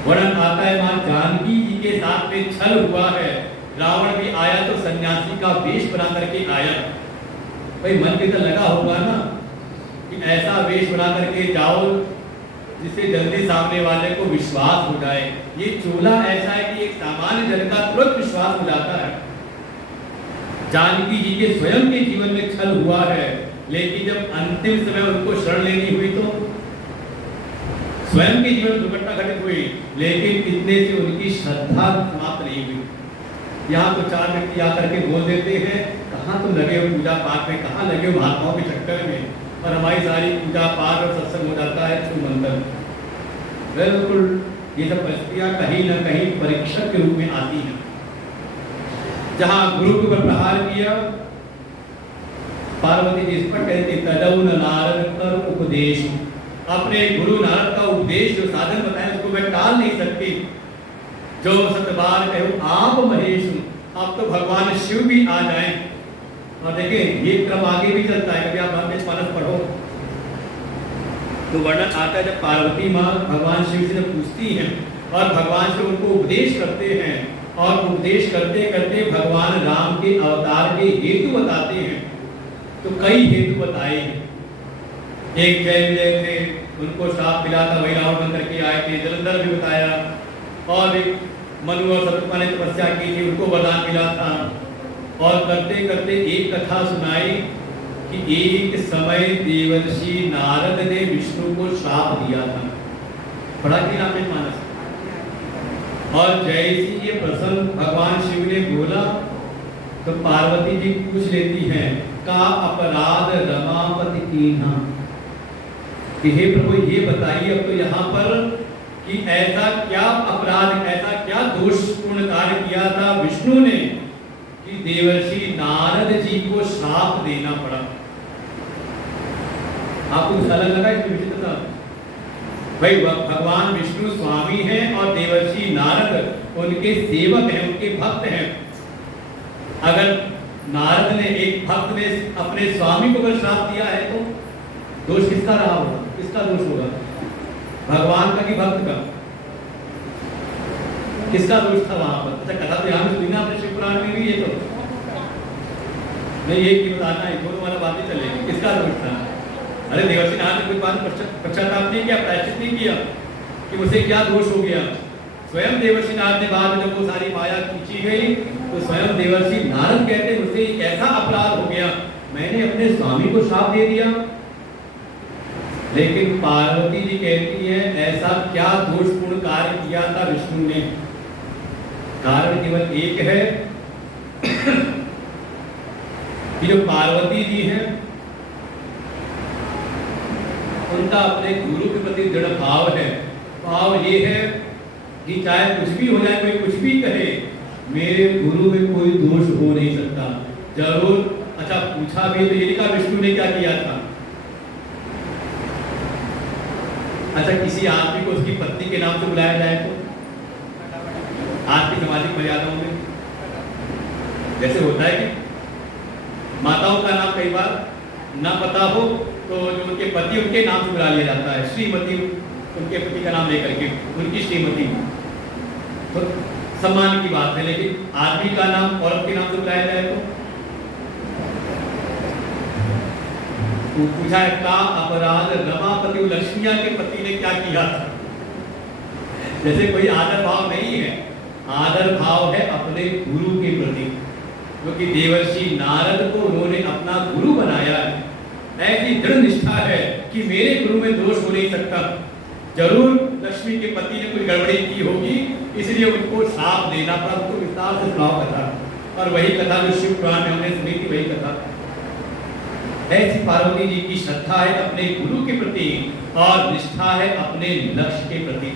वर्णन आता है मां जानकी जी के साथ में छल हुआ है। रावण भी आया तो सन्यासी का वेश बना करके आया। भाई मन के तो लगा होगा ना कि ऐसा वेश बना करके जाओ जिससे जल्दी सामने वाले को विश्वास हो जाए। ये चोला ऐसा है कि एक सामान्य जन का तुरंत विश्वास हो जाता है। जानकी जी के स्वयं के जीवन में छल हुआ है, लेकिन जब अंतिम समय उनको शरण लेनी हुई तो स्वयं के जीवन में दुर्घटना घटित हुई, लेकिन इतने से उनकी श्रद्धा समाप्त नहीं हुई। यहाँ तो चार व्यक्ति आकर के बोल देते हैं कहाँ तुम लगे हो पूजा पाठ में, कहाँ लगे हो महात्माओं के चक्कर में, और हमारी सारी पूजा पाठ और सत्संग हो जाता है छू मंतर। बिल्कुल ये सब परिस्थितियाँ कहीं न कहीं परीक्षक के रूप में आती हैं। जहाँ गुरु के ऊपर प्रहार किया, पार्वती जी इस पर कहते तदौ नारद कर उपदेश, अपने गुरु नारद का उपदेश जो साधन बताया उसको मैं टाल नहीं सकती। जो सतबार कहो आप महेश, अब तो भगवान शिव भी आ जाएं। और देखिए ये क्रम आगे भी चलता है, कभी आप रामचरित मानस पढ़ो तो वर्णन आता है जब पार्वती माँ भगवान शिव से पूछती हैं और भगवान से उनको उपदेश करते हैं, और उपदेश करते करते भगवान राम के अवतार के हेतु बताते हैं। तो कई हेतु बताए हैं। एक जय थे, उनको श्राप मिला था, वही रावण बन करके आए थे। जलंधर भी बताया, और एक मनु और शतरूपा ने तपस्या की थी, उनको वरदान मिला था। और करते करते एक कथा सुनाई कि एक समय देवर्षि नारद ने विष्णु को श्राप दिया था। पढ़ा कि रामचरित मानस? और जैसे ये प्रसंग भगवान शिव ने बोला तो पार्वती जी पूछ लेती हैं का अपराध रमापति कीन्हा, कि हे प्रभु ये बताइए अब तो यहाँ पर कि ऐसा क्या अपराध, ऐसा क्या दोषपूर्ण कार्य किया था विष्णु ने कि देवर्षि नारद जी को श्राप देना पड़ा। आपको कुछ अलग लगा इसमें विचित्रता? भाई भगवान विष्णु स्वामी हैं और देवर्षि नारद उनके सेवक हैं, उनके भक्त हैं। अगर नारद ने, एक भक्त ने अपने स्वामी को अगर श्राप दिया है तो दोष किसका रहा होगा? किसका दोष होगा? भगवान का कि भक्त का? किसका दोष था वहां पर? अच्छा कथा तो यहाँ में सुनी ना अपने शिव पुराण में भी, ये तो नहीं एक ही बताना है, दोनों वाला बातें चलेगी। किसका दोष था? अरे देवर्षि नारद ने कोई बात पश्चाताप नहीं किया, प्रायश्चित नहीं किया कि मुझसे क्या दोष हो गया। स्वयं देवर्षि नारद ने बाद में जब वो सारी माया खींची गई तो स्वयं देवर्षि नारद कहते मुझसे एक ऐसा अपराध हो गया, मैंने अपने स्वामी को श्राप दे दिया। लेकिन पार्वती जी कहती है ऐसा क्या दोषपूर्ण कार्य किया था विष्णु ने? कारण केवल एक है कि जो पार्वती जी हैं उनका अपने गुरु के प्रति दृढ़ भाव है। भाव ये है कि चाहे कुछ भी हो जाए, कोई कुछ भी कहे, मेरे गुरु में कोई दोष हो नहीं सकता। जरूर अच्छा पूछा भी तो ये कहा विष्णु ने क्या किया था? अच्छा किसी आदमी को उसकी पत्नी के नाम से बुलाया जाए तो आज की सामाजिक मर्यादाओं में जैसे होता है कि माताओं का नाम कई बार ना पता हो तो जो उनके पति उनके नाम से बुला लिया जाता है, श्रीमती उनके पति का नाम लेकर के, उनकी श्रीमती, तो सम्मान की बात है। लेकिन आदमी का नाम औरत के नाम से बुलाया जाए तो पूछा है का अपराध रमापति, लक्ष्मिया के पति ने क्या किया था? जैसे कोई आदर भाव नहीं है, आदर भाव है अपने गुरु के प्रति, क्योंकि देवर्षि नारद को उन्होंने अपना गुरु बनाया है। ऐसी दृढ़ निष्ठा है कि मेरे गुरु में दोष हो नहीं सकता। जरूर लक्ष्मी के पति ने कुछ गड़बड़ी की होगी, इसलिए उनको श्राप देना पड़ा। उनको विस्तार से सुनाओ कथा, और वही कथा जो शिव पुराण में हमने सुनी थी वही कथा। ऐसी पार्वती जी की श्रद्धा है अपने गुरु के प्रति और निष्ठा है अपने लक्ष्य के प्रति।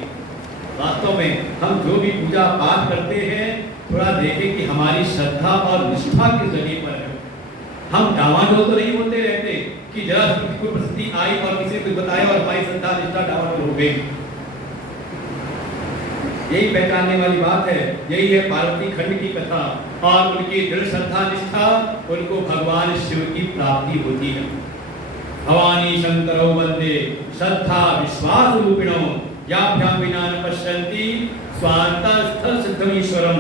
वास्तव में हम जो भी पूजा पाठ करते हैं थोड़ा देखें कि हमारी श्रद्धा और निष्ठा किस जगह पर है। हम डावाडोल तो नहीं होते रहते कि जरा कोई प्रसिद्धि आई और किसी को बताया और हमारी श्रद्धा निष्ठा डावाडोल हो गई। यही पहचानने वाली बात है। यही है पार्वती खंड की कथा। और उनकी दृढ़ श्रद्धा निष्ठा, उनको भगवान शिव की प्राप्ति होती है। भवानी शंकरौ वंदे श्रद्धा विश्वास रूपिणो याभ्याम विना न पश्यन्ति स्वान्तस्थल सिद्धमीश्वरम।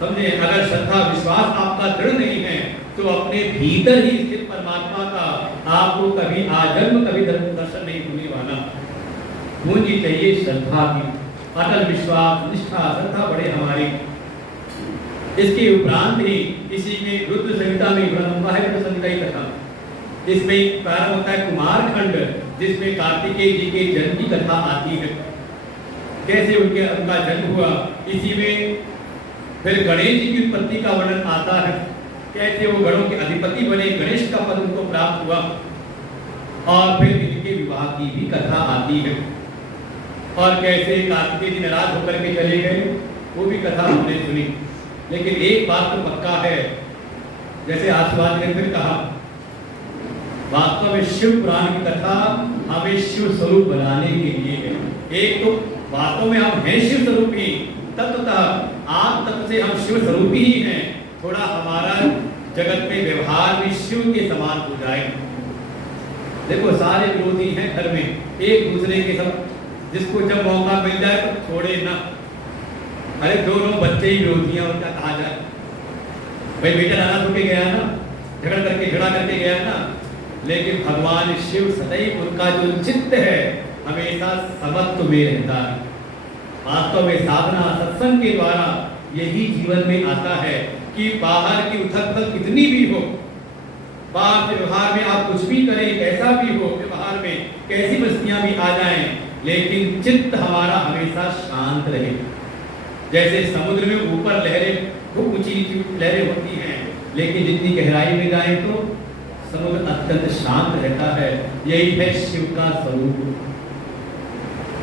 समझे, अगर श्रद्धा विश्वास आपका दृढ़ नहीं है तो अपने भीतर ही स्थित परमात्मा का आपको कभी आजन्म कभी दर्शन नहीं होने वाला। पूंजी चाहिए श्रद्धा की, अटल विश्वास निष्ठा श्रद्धा बढ़े हमारी। इसके उपरांत ही इसी में रुद्र संहिता में ब्रह्मा है रुद्र संहिता की कथा। इसमें प्रारंभ होता है कुमार खंड, जिसमें कार्तिकेय जी के जन्म की कथा आती है, कैसे उनका जन्म हुआ। इसी में फिर गणेश जी की उत्पत्ति का वर्णन आता है, कैसे वो गणों के अधिपति बने, गणेश का पद उनको प्राप्त हुआ। और फिर इनके विवाह की भी कथा आती है, और कैसे कार्तिकेय जी नाराज होकर के चले गए, वो भी कथा हमने सुनी। लेकिन एक बात तो पक्का है, जैसे आशीर्वाद ने फिर कहा, वास्तव में शिव पुराण की कथा हमें शिव स्वरूप बनाने के लिए है। एक तो वास्तव में हम हैं शिव स्वरूप ही, तत्वतः आत्म तत्व से हम शिव स्वरूप ही हैं। थोड़ा हमारा जगत में व्यवहार भी शिव के समान हो जाए। देखो सारे विरोधी हैं घर में, एक दूसरे के सब, जिसको जब मौका मिल जाए तो छोड़े ना। अरे दोनों बच्चे ही विरोधी हैं, और क्या कहा जाए। भाई बेटा नाराज होके गया ना, झगड़ा करके गया ना, लेकिन भगवान शिव सदैव उनका जो चित्त है हमेशा समत्व में रहता है। वास्तव में साधना सत्संग के द्वारा यही जीवन में आता है कि बाहर की उथल-पुथल कितनी भी हो, बाहर के व्यवहार में आप कुछ भी करें, कैसा भी हो, व्यवहार में कैसी परिस्थितियां भी आ जाएं, लेकिन चित्त हमारा हमेशा शांत रहे। जैसे समुद्र में ऊपर लहरें, खूब ऊंची लहरें होती हैं, लेकिन जितनी गहराई में जाएं तो समुद्र अत्यंत शांत रहता है। यही है शिव का स्वरूप।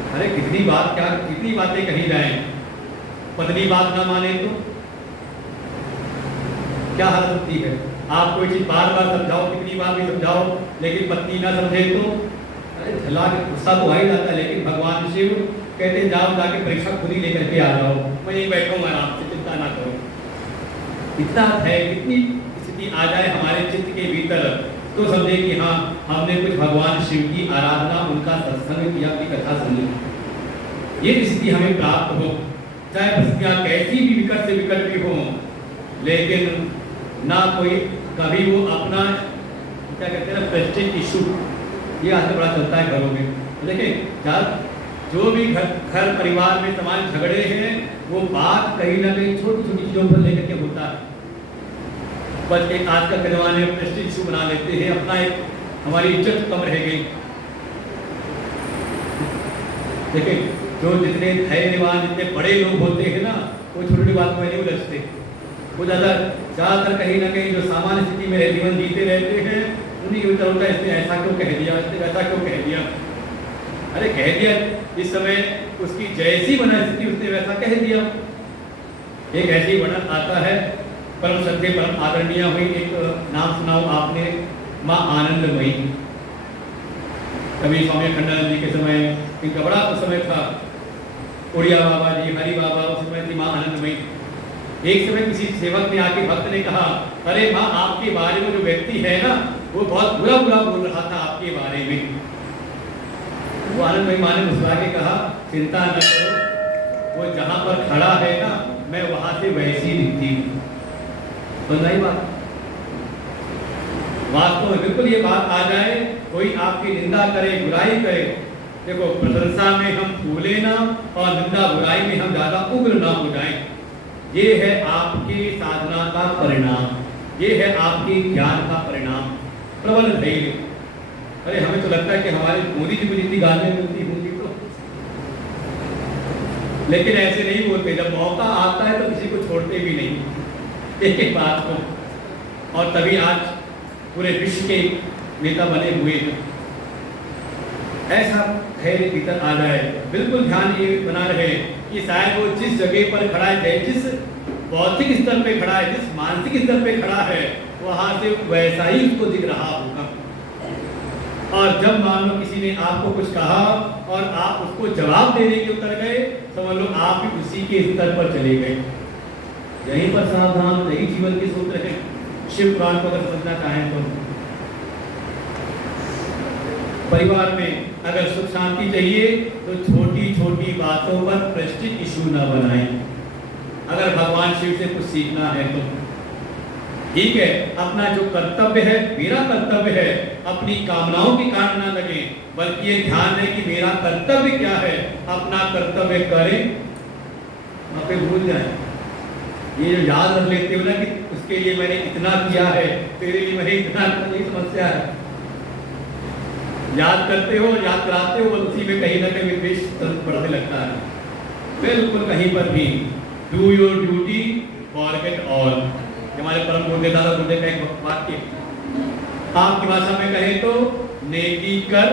अरे कितनी बातें कही जाएं, पत्नी बात ना माने तो क्या हालत होती है। आप कोई चीज बार बार समझाओ, कितनी बार भी समझाओ, लेकिन पत्नी ना समझे तो अरे झला के गुस्सा तो आ ही जाता है। लेकिन भगवान शिव कहते हैं जाओ जाके परीक्षा खुद ही लेकर के आ जाओ, मैं यहीं बैठूंगा आराम से, चिंता ना करो। इतना है, कितनी स्थिति आ जाए हमारे चित्त के भीतर तो समझे कि हाँ हमने कुछ भगवान शिव की आराधना, उनका सत्संग किया, की कथा सुनी। ये स्थिति हमें प्राप्त हो, चाहे परिस्थितियां कैसी भी विकट से विकट भी हो, लेकिन ना कोई कभी वो अपना क्या कहते हैं ना प्रेस्टीज इशू, ये आज बड़ा चलता है घरों में। देखिए जो भी घर परिवार में तमाम झगड़े हैं, वो बात कहीं ना कहीं छोटी छोटी चीजों पर लेकर के होता है। बस एक आजकल के जमाने में प्रेस्टीज इशू बना लेते हैं, अपना एक हमारी इज्जत कम रह गई। देखिए जो जितने धैर्यवान, जितने बड़े लोग होते हैं ना, वो छोटी छोटी बात में नहीं उलझते। वो ज़्यादातर कहीं ना कहीं जो सामान्य स्थिति में जीवन जीते रहते हैं, उन्हीं के उत्तर होता है इसने ऐसा क्यों कह दिया, इसने वैसा क्यों कह दिया। अरे कह दिया, इस समय उसकी जैसी बना स्थिति उसने वैसा कह दिया। एक ऐसी वर्णन आता है, परम सत्य परम आदरणीय हुई, एक नाम सुनाओ आपने, माँ आनंदमयी। कभी स्वामी अखंडानंद जी के समय इनका बड़ा उस समय था, उड़िया बाबा जी, हरि बाबा, उस समय थी माँ आनंदमयी। एक समय किसी सेवक ने आके भक्त ने कहा, अरे माँ आपके बारे में जो व्यक्ति है ना, वो बहुत बुरा बोल रहा था आपके बारे में। वो आनंदमयी माँ ने मुस्कुरा के कहा, चिंता न करो, वो जहाँ पर खड़ा है ना, मैं वहां से वैसी दिखती हूँ। तो नहीं बात, वास्तव में बिल्कुल ये बात आ जाए, कोई आपकी निंदा करे, बुराई करे, देखो प्रशंसा में हम फूले ना और निंदा बुराई में हम ज्यादा उग्र ना हो जाएं। ये है आपकी साधना का परिणाम, ये है आपके ज्ञान का परिणाम, प्रबल धैर्य। अरे हमें तो लगता है कि हमारे मोदी जी को जितनी गालियां मिलती होंगी तो, लेकिन ऐसे नहीं बोलते। जब मौका आता है तो किसी को छोड़ते भी नहीं, एक बात को। और तभी आज पूरे विश्व के नेता बने हुए हैं। ऐसा धैर्य भीतर आ जाए, बिल्कुल ध्यान ये बना रहे कि शायद वो जिस जगह पर खड़ा है, जिस भौतिक स्तर पे खड़ा है, जिस मानसिक स्तर पे खड़ा है, वहां से वैसा ही उसको दिख रहा होगा। और जब मान लो किसी ने आपको कुछ कहा और आप उसको जवाब देने के उतर गए, समझ लो आप भी उसी के स्तर पर चले गए। यहीं पर सावधान, यही जीवन के सूत्र है शिव पुराण को अगर समझना चाहें तो। परिवार में अगर सुख शांति चाहिए तो छोटी छोटी बातों पर प्रेस्टीज इशू ना बनाएं। अगर भगवान शिव से कुछ सीखना है तो ठीक है, अपना जो कर्तव्य है, मेरा कर्तव्य है, अपनी कामनाओं के कारण ना लगे, बल्कि ये ध्यान दें कि मेरा कर्तव्य क्या है, अपना कर्तव्य करें, वहां पे भूल जाए। ये जो याद रख लेते हो ना कि उसके लिए मैंने इतना किया है, तेरे लिए मैंने इतना, यही समस्या है। याद करते हो, याद कराते हो, उसी में कहीं ना कहीं विद्वेष बढ़ने लगता है। बिल्कुल कहीं पर भी do your duty forget all, हमारे परम पूज्य दादा बुद्धे का एक वाक्य, आपकी भाषा में कहें तो नेकी कर,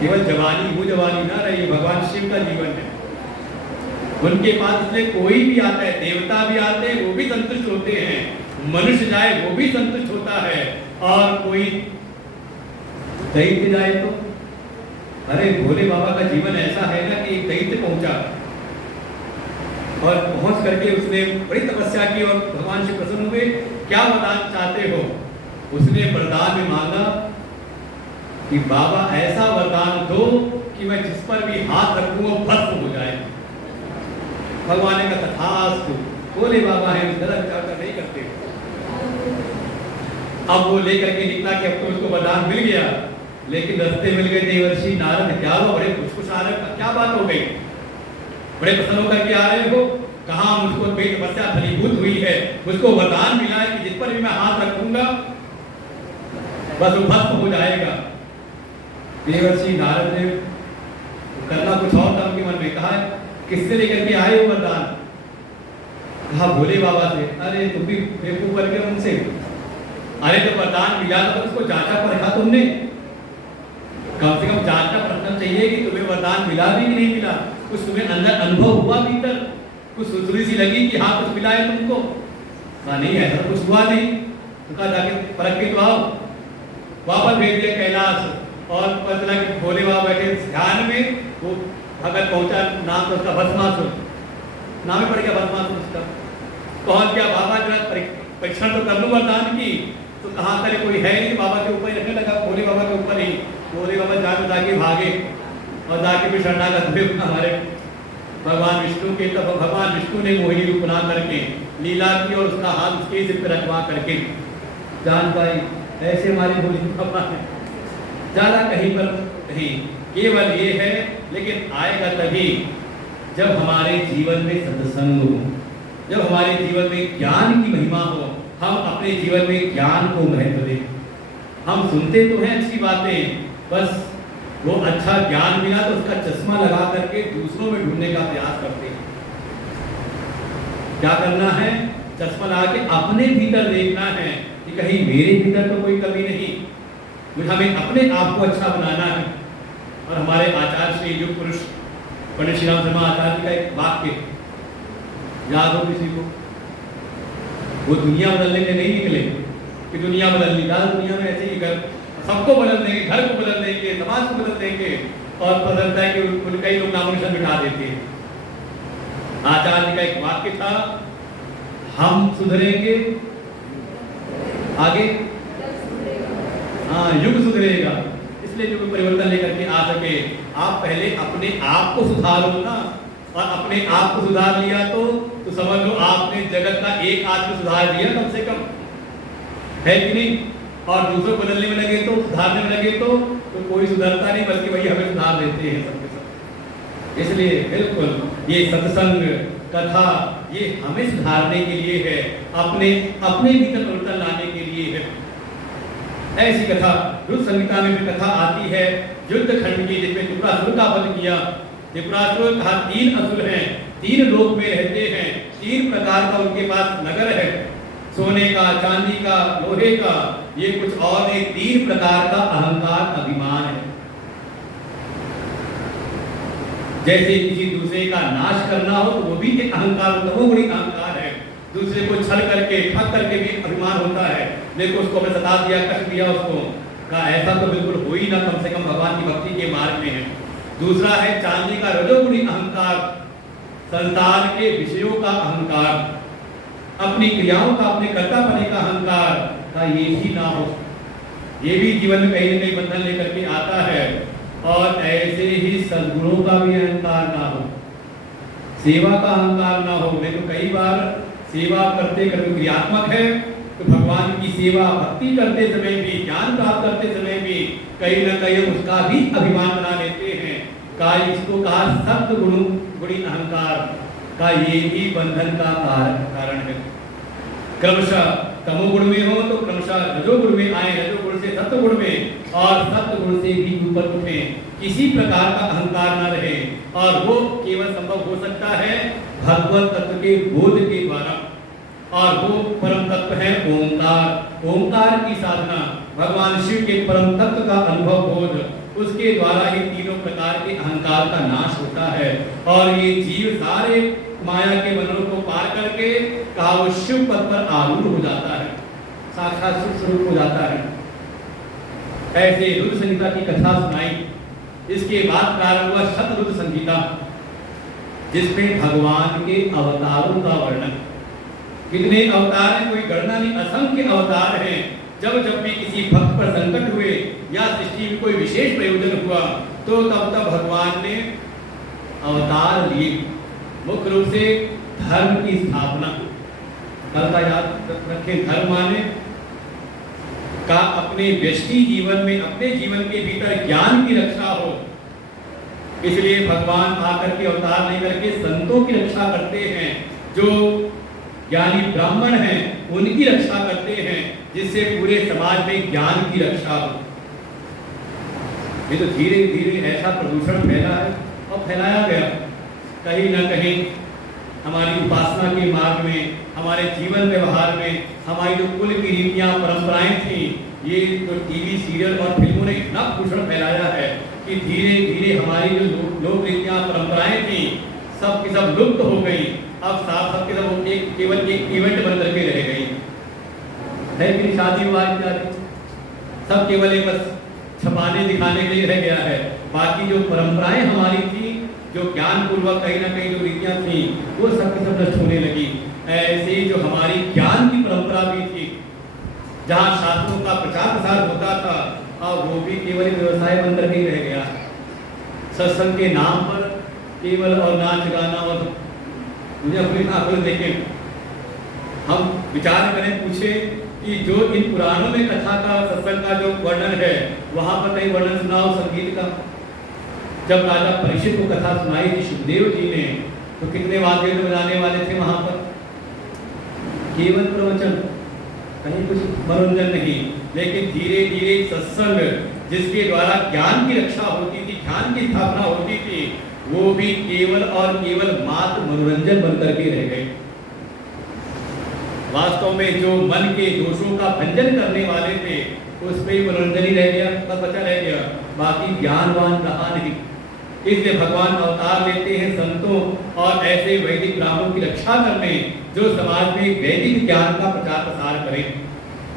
केवल जवानी वो जवानी ना रही, भगवान शिव का जीवन है। उनके पास इसलिए कोई भी आता है, देवता भी आते हैं वो भी संतुष्ट होते हैं, मनुष्य जाए वो भी संतुष्ट होता है, और कोई दैत्य जाए तो, अरे भोले बाबा का जीवन ऐसा है ना कि एक दैत्य पहुंचा और पहुंच करके उसने बड़ी तपस्या की और भगवान से प्रसन्न हुए, क्या वरदान चाहते हो? उसने वरदान में मांगा कि बाबा ऐसा वरदान दो कि मैं जिस पर भी हाथ रखूं वो भस्म हो जाए। भगवान ने कहा तथास्तु, भोले बाबा है, गलत विचार नहीं करते। अब वो लेकर के निकला कि अब तो उसको वरदान मिल गया, लेकिन रास्ते मिल गए देवर्षि नारद, क्या वो बड़े खुश आ रहे, क्या बात हो गई, बड़े प्रसन्न होकर के आ रहे हो, कहा मुझको मेरी तपस्या फलीभूत हुई है, मुझको वरदान मिला है कि जिस पर भी मैं हाथ रखूंगा बस वो भस्म हो जाएगा। देवर्षि नारद ने करना कुछ और था उनके मन में, कहा किससे लेकर के आए हो वरदान? कहा भोले बाबा से। अरे तुम भी बेवकूफ करके उनसे, अरे तो वरदान मिला तो उसको जांचा परखा तुमने, कम से कम जांचना परखना चाहिए कि तुम्हें वरदान मिला भी कि नहीं मिला, कुछ तुम्हें अंदर अनुभव हुआ, भीतर कुछ सुरसुरी सी लगी कि हाँ कुछ मिला है तुमको? कहा नहीं ऐसा कुछ हुआ नहीं। तो कहा जाके परख के तो आओ। वापस भेज दिया कैलाश, और पता चला कि भोले बाबा बैठे ध्यान में, वो भगत पहुंचा, नाम तो उसका भस्मासुर, नाम ही पड़ गया भस्मासुर उसका। पहुंच गया, बाबा जरा परीक्षण तो कर लूं वरदान की, तो कहाँ करे कोई है नहीं, बाबा के ऊपर ही रखने लगा, भोले बाबा के ऊपर ही। भोले बाबा जाके भागे और जाके भी शरणागत हुए हमारे भगवान विष्णु के। तब भगवान विष्णु ने मोहिनी रूप बना करके लीला की और उसका हाथ उसके सिर पर रखवा करके जान पाई, ऐसे हमारी भोले बाबा है। ज़्यादा कहीं पर कहीं केवल ये है, लेकिन आएगा तभी जब हमारे जीवन में सत्संग हो, जब हमारे जीवन में ज्ञान की महिमा हो, हम अपने जीवन में ज्ञान को महत्व दें। हम सुनते तो हैं अच्छी बातें, बस वो अच्छा ज्ञान मिला तो उसका चश्मा लगा करके दूसरों में ढूंढने का प्रयास करते हैं। क्या करना है? चश्मा लगा के अपने भीतर देखना है कि कहीं मेरे भीतर तो कोई कमी नहीं, मुझे हमें अपने आप को अच्छा बनाना है। और हमारे आचार्य श्री युग पुरुष पंडित श्री राम शर्मा आचार्य का एक वाक्य याद हो किसी को? वो दुनिया बदलने के नहीं निकले कि दुनिया बदल ली, दुनिया में ऐसे ही कर सबको बदल देंगे, घर को बदल देंगे, समाज को बदल देंगे, और बदलता है कि कई लोग नाम निशान मिटा देते हैं। आचार्य का एक वाक्य था, हम सुधरेंगे आगे हाँ युग सुधरेगा। इसलिए युग परिवर्तन लेकर के आ सके, आप पहले अपने आप को सुधारो ना, और अपने आप को सुधार लिया तो समझ लो आपने जगत का एक आदमी सुधार दिया कम से कम, है कि नहीं? और दूसरों को बदलने में लगे तो, सुधारने में लगे तो कोई सुधरता नहीं, बल्कि वही हमें सुधार देते हैं सबके सब। इसलिए बिल्कुल ये सत्संग कथा ये हमें सुधारने के लिए है, अपने अपने भीतर परिवर्तन लाने के लिए है। ऐसी कथा रुद्र संहिता में भी कथा आती है युद्ध खंड की, जिसमें त्रिपुरासुर का वध किया। त्रिपुरासुर कहा 3 असुर हैं, 3 लोक में रहते हैं, 3 प्रकार का उनके पास नगर है, सोने का, चांदी का, लोहे का, ये कुछ और नहीं, 3 प्रकार का अहंकार अभिमान है। जैसे किसी दूसरे का नाश करना हो तो वो भी एक अहंकार होता है, वो बड़ी अहंकार है। दूसरे को छल करके ठग करके भी अभिमान होता है, देखो उसको हमने सता दिया, कष्ट दिया उसको, का ऐसा तो बिल्कुल हो ही ना, कम से कम भगवान की भक्ति के मार्ग में है। दूसरा है चांदी का रजोगुणी अहंकार, संसार के विषयों का अहंकार, अपनी क्रियाओं का, अपने कर्ता बने का अहंकार का ये भी ना हो। ये भी जीवन में कहीं न कहीं बंधन लेकर के आता है। और ऐसे ही सद्गुणों का भी अहंकार ना हो, सेवा का अहंकार ना हो। मैं तो कई बार सेवा करते करते क्रियात्मक है तो भगवान की सेवा भक्ति करते समय भी, ज्ञान प्राप्त करते समय भी कहीं न कहीं उसका भी अभिमान बना लेते हैं। का इसको कहा सत्गुणी अहंकार का ये भी बंधन का कारण है। क्रमशः तमोगुण में हो तो क्रमशः रजोगुण में आए, रजोगुण से सत्वगुण में और सत्वगुण से भी ऊपर उठे, किसी प्रकार का अहंकार न रहे। और वो केवल संभव हो सकता है भगवत तत्व के बोध के द्वारा। और वो परम तत्व है ओंकार। ओंकार की साधना, भगवान शिव के परम तत्व का अनुभव बोध, उसके द्वारा ही तीनों प्रकार के अहंकार का नाश होता है। और ये जीव सारे माया के बंधनों को पार करके कहा वो शिव पद पर आरूढ़ हो जाता है, साक्षात शिव स्वरूप हो जाता है। ऐसे रुद्र संहिता की कथा सुनाई। इसके बाद प्रारंभ हुआ शतरुद्र संहिता, जिसमें भगवान के अवतारों का वर्णन। कितने अवतार हैं कोई गणना नहीं, असंख्य अवतार हैं। जब जब भी किसी भक्त पर संकट हुए या सृष्टि में कोई विशेष प्रयोजन हुआ तो तब तब भगवान ने अवतार लिए। मुख्य रूप से धर्म की स्थापना, कल का याद रखें, धर्म माने का अपने व्यष्टि जीवन में, अपने जीवन के भीतर ज्ञान की रक्षा हो। इसलिए भगवान आकर के अवतार लेकर के संतों की रक्षा करते हैं, जो ज्ञानी ब्राह्मण हैं उनकी रक्षा करते हैं, जिससे पूरे समाज में ज्ञान की रक्षा हो। ये तो धीरे धीरे ऐसा प्रदूषण फैला है और फैलाया गया कहीं ना कहीं हमारी उपासना के मार्ग में, हमारे जीवन व्यवहार में, हमारी जो कुल की रीतियाँ परंपराएं थी, ये जो टीवी सीरियल और फिल्मों ने इतना प्रदूषण फैलाया है कि धीरे धीरे हमारी जो लोक रीतियाँ परंपराएं थी सब की सब लुप्त हो गई। अब साफ सबके सब केवल एक इवेंट बन करके रह गई है कि शादी विवाह इत्यादि सब केवल एक बस छपाने दिखाने के लिए रह गया है। बाकी जो परंपराएं हमारी थी, जो ज्ञान पूर्वक कहीं ना कहीं जो रीतियाँ थी, वो सब की सब नष्ट होने लगी। ऐसे ही जो हमारी ज्ञान की परंपरा भी थी, जहाँ शास्त्रों का प्रचार प्रसार होता था, अब वो भी केवल व्यवसाय बन करके रह गया। सत्संग के नाम पर केवल और नाच गाना और मुझे अपनी आंखों देखें, हम विचार करें, पूछे कि जो इन पुराणों में कथा का, सत्संग का जो वर्णन है, वहाँ पर कहीं वर्णन सुनाओ संगीत का। जब राजा परीक्षित को कथा सुनाई थी सुखदेव जी ने, तो कितने वाद्य बजाने वाले थे वहाँ पर? केवल प्रवचन, कहीं कुछ मनोरंजन नहीं। लेकिन धीरे धीरे सत्संग, जिसके द्वारा ज्ञान की रक्षा होती थी, ज्ञान की स्थापना होती थी, वो भी केवल और केवल मात्र मनोरंजन बनकर के रह गए। वास्तव में जो मन के दोषों का भंजन करने वाले थे, उस पे मनोरंजन ही रह गया, बस बचा रह गया, बाकी ज्ञानवान रहा नहीं। इसलिए भगवान अवतार लेते हैं संतों और ऐसे वैदिक ब्राह्मणों की रक्षा करने, जो समाज में वैदिक ज्ञान का प्रचार प्रसार करें,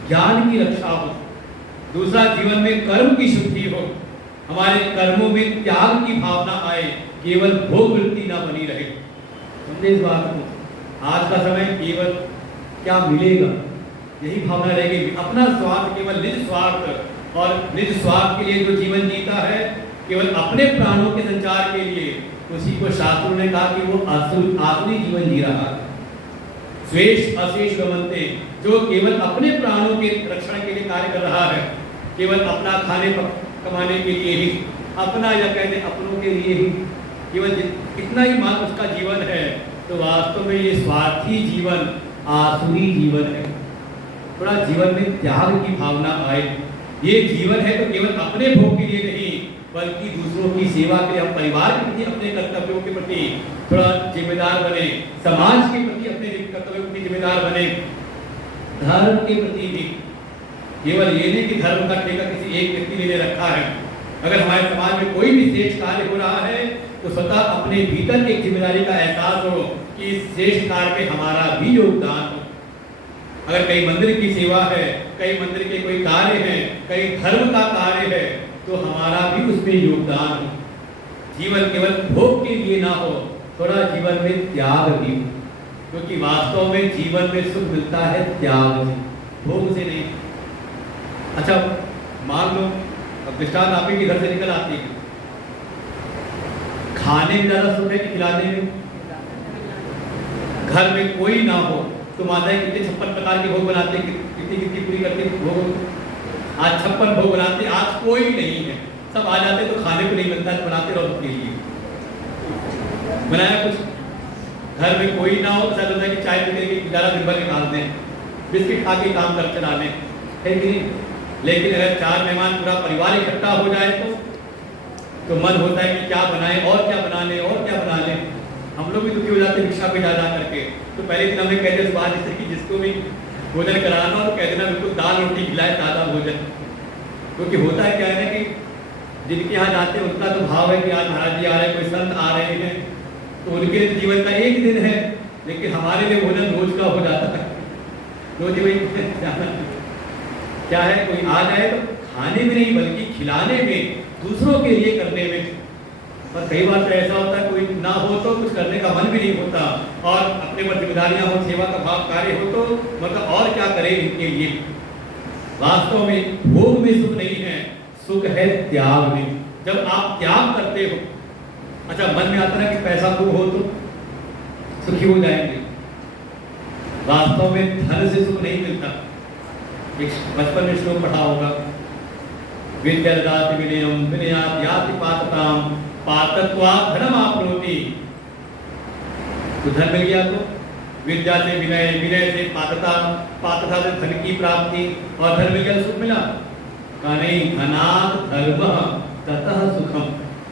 ज्ञान की रक्षा हो। दूसरा, जीवन में कर्म की शुद्धि हो, हमारे कर्मों में त्याग की भावना आए, केवल भोग वृत्ति ना बनी रहे। समझे इस बात को? आज का समय केवल क्या मिलेगा, यही भावना रह गई। अपना स्वार्थ, केवल निज स्वार्थ, और निज स्वार्थ के लिए जो जीवन जीता है, केवल अपने प्राणों के संचार के लिए, उसी को शास्त्रों ने कहा कि वो आसुरी जीवन जी रहा है। स्वेश अशेष गमनते, जो केवल अपने प्राणों के रक्षण के लिए कार्य कर रहा है, केवल अपना खाने कमाने के लिए ही, अपना या कहते अपनों के लिए ही, केवल इतना ही मान उसका जीवन है, तो वास्तव में ये स्वार्थी जीवन आसुरी जीवन है। थोड़ा जीवन में त्याग की भावना आए। ये जीवन है तो केवल अपने भोग के लिए नहीं, बल्कि दूसरों की सेवा के लिए, हम परिवार के प्रति, अपने कर्तव्यों के प्रति थोड़ा जिम्मेदार बने, समाज के प्रति अपने कर्तव्यों के प्रति जिम्मेदार बने, धर्म के प्रति भी। केवल ये नहीं कि धर्म का ठेका किसी एक व्यक्ति ने ले रखा है। अगर हमारे समाज में कोई भी श्रेष्ठ कार्य हो रहा है, तो स्वतः अपने भीतर की जिम्मेदारी का एहसास हो कि इस श्रेष्ठ कार्य में हमारा भी योगदान हो। अगर कहीं मंदिर की सेवा है, कई मंदिर के कोई कार्य है, कई धर्म का कार्य है, तो हमारा भी उसमें योगदान हो। जीवन केवल भोग के लिए ना हो, थोड़ा जीवन में त्याग भी हो, क्योंकि वास्तव में जीवन में सुख मिलता है त्याग से, भोग से नहीं। अच्छा मान लो अब दृष्टांत आप ही के घर से निकल आती है, खाने में ज्यादा सुख है कि खिलाने में? घर में कोई ना हो तो माताएं कितने 56 प्रकार के भोग बनाते, कितनी कितनी पूरी करते भोग। आज 56 भोग बनाते, आज कोई नहीं है, सब आ जाते तो खाने को नहीं मिलता, बनाते रहो उसके लिए बनाया कुछ। घर में कोई ना हो तो ऐसा लगता है कि चाय पीने की गुजारा दिन भर निकाल दें, बिस्किट खा के काम कर चला लें, है कि नहीं? लेकिन अगर 4 मेहमान पूरा परिवार इकट्ठा हो जाए तो मन होता है कि क्या बनाएं और क्या बना लें और क्या बना लें। हम लोग भी दुखी हो जाते हैं भिक्षा पे जा करके। तो पहले दिन हमें कहते सुबह जिस की जिसको भी भोजन कराना और कह देना बिल्कुल दाल रोटी खिलाए, सादा भोजन। क्योंकि होता है क्या है ना कि जिनके यहाँ जाते हैं उनका तो भाव है कि आज महाराज जी आ रहे हैं, कोई संत आ रहे हैं, तो उनके जीवन का एक दिन है, लेकिन हमारे लिए भोजन रोज का हो जाता है। रोज वही क्या है, कोई आ जाए तो खाने में नहीं बल्कि खिलाने में, दूसरों के लिए करने में। और कई बार तो ऐसा होता है कोई ना हो तो कुछ करने का मन भी नहीं होता, और अपने पर जिम्मेदारियां हो, सेवा का भाव कार्य हो तो मतलब और क्या करें इनके लिए। वास्तव में भोग में सुख नहीं है, सुख है त्याग में। जब आप त्याग करते हो, अच्छा मन में आता है कि पैसा खूब हो तो सुखी हो जाएंगे, वास्तव में धन से सुख नहीं मिलता। एक बचपन में श्लोक पढ़ा होगा, विद्यादाति विनयम विनयात याति पातताम पातत्वात् धनम आपनोति। तो धन मिल गया तो विद्या से विनय, विनय से पातता, पातता से धन की प्राप्ति, और धन मिल गया तो सुख मिला। कहा नहीं, धनात् धर्मः ततः सुखम।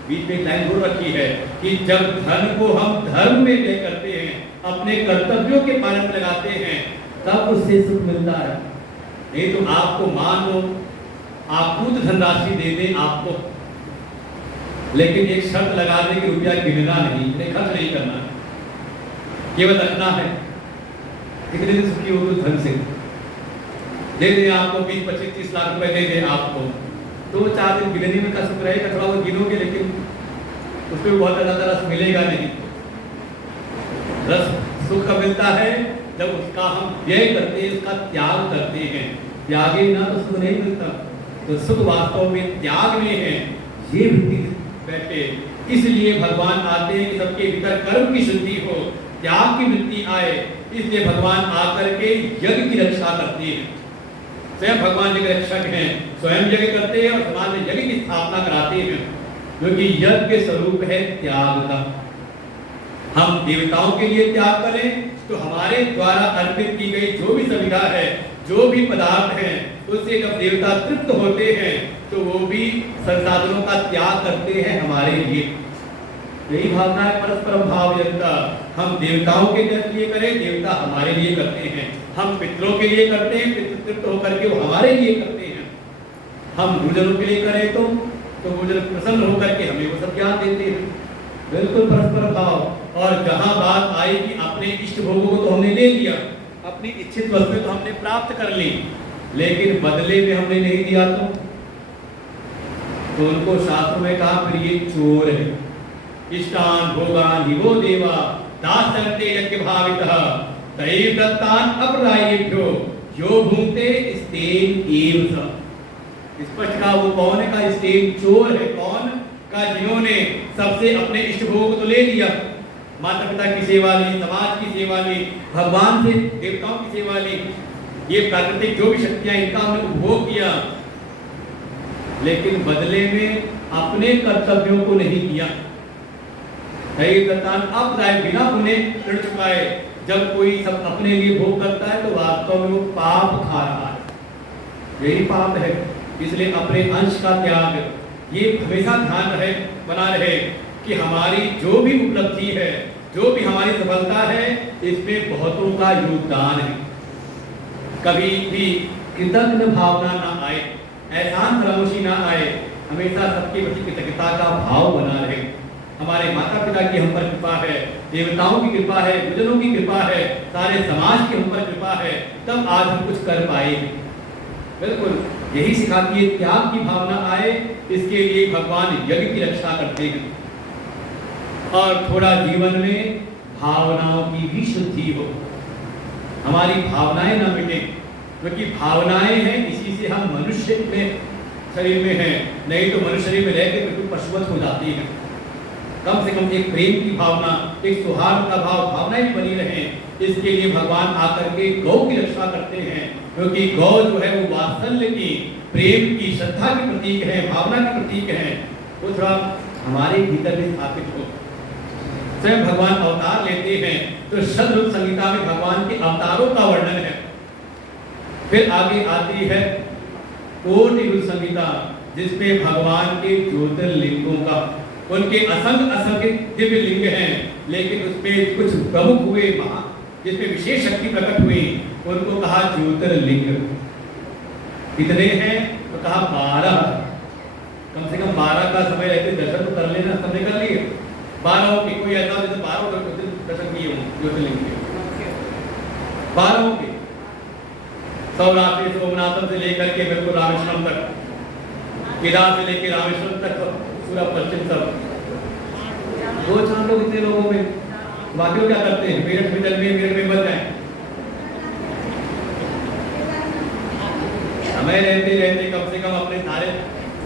बीच में एक लाइन बोल रखी है कि जब धन को हम धर्म में व्यय करते हैं, अपने कर्तव्यों के पालन में लगाते हैं, तब उससे सुख मिलता है। नहीं तो आपको मान लो आपूत धनराशि दे दें आपको, लेकिन एक शर्त लगा दें कि रुपया गिनना नहीं, खर्च नहीं करना, केवल रखना है। कितने दिन सुखी हो तो धन से दे दें आपको 20, 25, 30 लाख रुपए दे दें आपको, तो 4 दिन गिनने में का सुख रहेगा, थोड़ा बहुत गिनोगे, लेकिन उसमें बहुत ज़्यादा रस मिलेगा नहीं। रस सुख का मिलता है जब उसका हम व्यय करते हैं, उसका त्याग करते हैं। त्यागे ना तो सुख नहीं मिलता। तो सुख वास्तव में त्याग में है, ये वृत्ति बैठे। इसलिए भगवान आते हैं कि सबके भीतर कर्म की शुद्धि हो, त्याग की वृत्ति आए। इसलिए भगवान आकर के यज्ञ की रक्षा करते हैं। स्वयं भगवान यज्ञ रक्षक हैं, स्वयं यज्ञ करते हैं और समाज में यज्ञ की स्थापना कराते हैं, क्योंकि यज्ञ के स्वरूप है त्याग का। हम देवताओं के लिए त्याग करें तो हमारे द्वारा अर्पित की गई जो भी सुविधा है, जो भी पदार्थ हैं, उससे जब देवता तृप्त होते हैं तो वो भी संसाधनों का त्याग करते हैं हमारे लिए। यही भावना है परस्पर भाव यंता। हम देवताओं के लिए करें, देवता हमारे लिए करते हैं। हम पितरों के लिए करते हैं, पितृ तृप्त होकर के वो हमारे लिए करते हैं। हम गुरुजनों के लिए करें तो गुरुजन प्रसन्न होकर के हमें वो सब ज्ञान देते हैं। बिल्कुल परस्पर भाव। और जहां बात आई कि अपने इष्ट भोगों को तो हमने ले लिया, अपनी इच्छित वस्तुएं तो हमने प्राप्त कर ली, लेकिन बदले में हमने नहीं दिया तो उनको शास्त्र में कहा फिर ये चोर है। इष्टान भोगान ही वो देवा दासन्ते यज्ञ भावितः तैव दत्तान अपरायेभ्यो यो भुंक्ते स्तेन एव स। स्पष्ट कहा वो कौन है का स्तेन चोर है। कौन का जिन्होंने सबसे अपने इष्ट भोग को तो ले लिया, माता पिता की सेवा ली, समाज की सेवा ली, भगवान से देवताओं की सेवा ली, ये प्राकृतिक जो भी शक्तियां इनका हमने उपभोग किया, लेकिन बदले में अपने कर्तव्यों को नहीं किया। अब बिना उन्हें ऋण चुकाए जब कोई सब अपने लिए भोग करता है तो वास्तव में वो पाप खा रहा है। यही पाप है। इसलिए अपने अंश का त्याग, ये हमेशा ध्यान रहे, बना रहे कि हमारी जो भी उपलब्धि है, जो भी हमारी सफलता है, इसमें बहुतों का योगदान है। कभी भी कृतज्ञ भावना ना आए, एहसान फरामोशी ना आए, हमेशा सबके प्रति कृतज्ञता का भाव बना रहे। हमारे माता पिता की हम पर कृपा है, देवताओं की कृपा है, गुरुजनों की कृपा है, सारे समाज की हम पर कृपा है, तब आज हम कुछ कर पाए। बिल्कुल यही सिखाती है, त्याग की भावना आए, इसके लिए भगवान यज्ञ की रक्षा करते हैं। और थोड़ा जीवन में भावनाओं की भी शुद्धि हो, हमारी भावनाएं ना मिटे, क्योंकि भावनाएं हैं, इसी से हम मनुष्य में शरीर में हैं, नहीं तो मनुष्य शरीर में रहकर बिल्कुल पशुवत हो जाती है। कम से कम एक प्रेम की भावना, एक सौहार्द का भाव, भावनाएं भी बनी रहे, इसके लिए भगवान आकर के गौ की रक्षा करते हैं, क्योंकि गौ जो है वो वात्सल्य की, प्रेम की, श्रद्धा के प्रतीक है, भावना के प्रतीक है। वो थोड़ा हमारे भीतर भी स्थापित हो। स्वयं भगवान अवतार लेते हैं तो शतरूप संहिता में भगवान के अवतारों का वर्णन है। फिर आगे आती है कोटि रूप संहिता, जिसमें भगवान के ज्योतिर्लिंगों का, उनके असंख्य दिव्य लिंग हैं, लेकिन उसमें कुछ प्रमुख हुए, जिसमें विशेष शक्ति प्रकट हुई, उनको कहा ज्योतिर्लिंग। कितने हैं तो कहा 12। कम से कम 12 का समय रहते दर्शन तो कर लेना, सबने कर लिए 12 के। कोई ऐसा हो जैसे 12 दर्शन किए हों ज्योतिर्लिंग के, 12 के, सौराष्ट्र सोमनाथम से लेकर के बिल्कुल रामेश्वरम तक, केदार से लेकर रामेश्वरम तक, पूरा पश्चिम सब 2-4 लोग इतने लोगों में, बाकी क्या करते हैं, मेरठ में जन्मे, मेरठ में बच जाए। समय रहते रहते कम से कम अपने सारे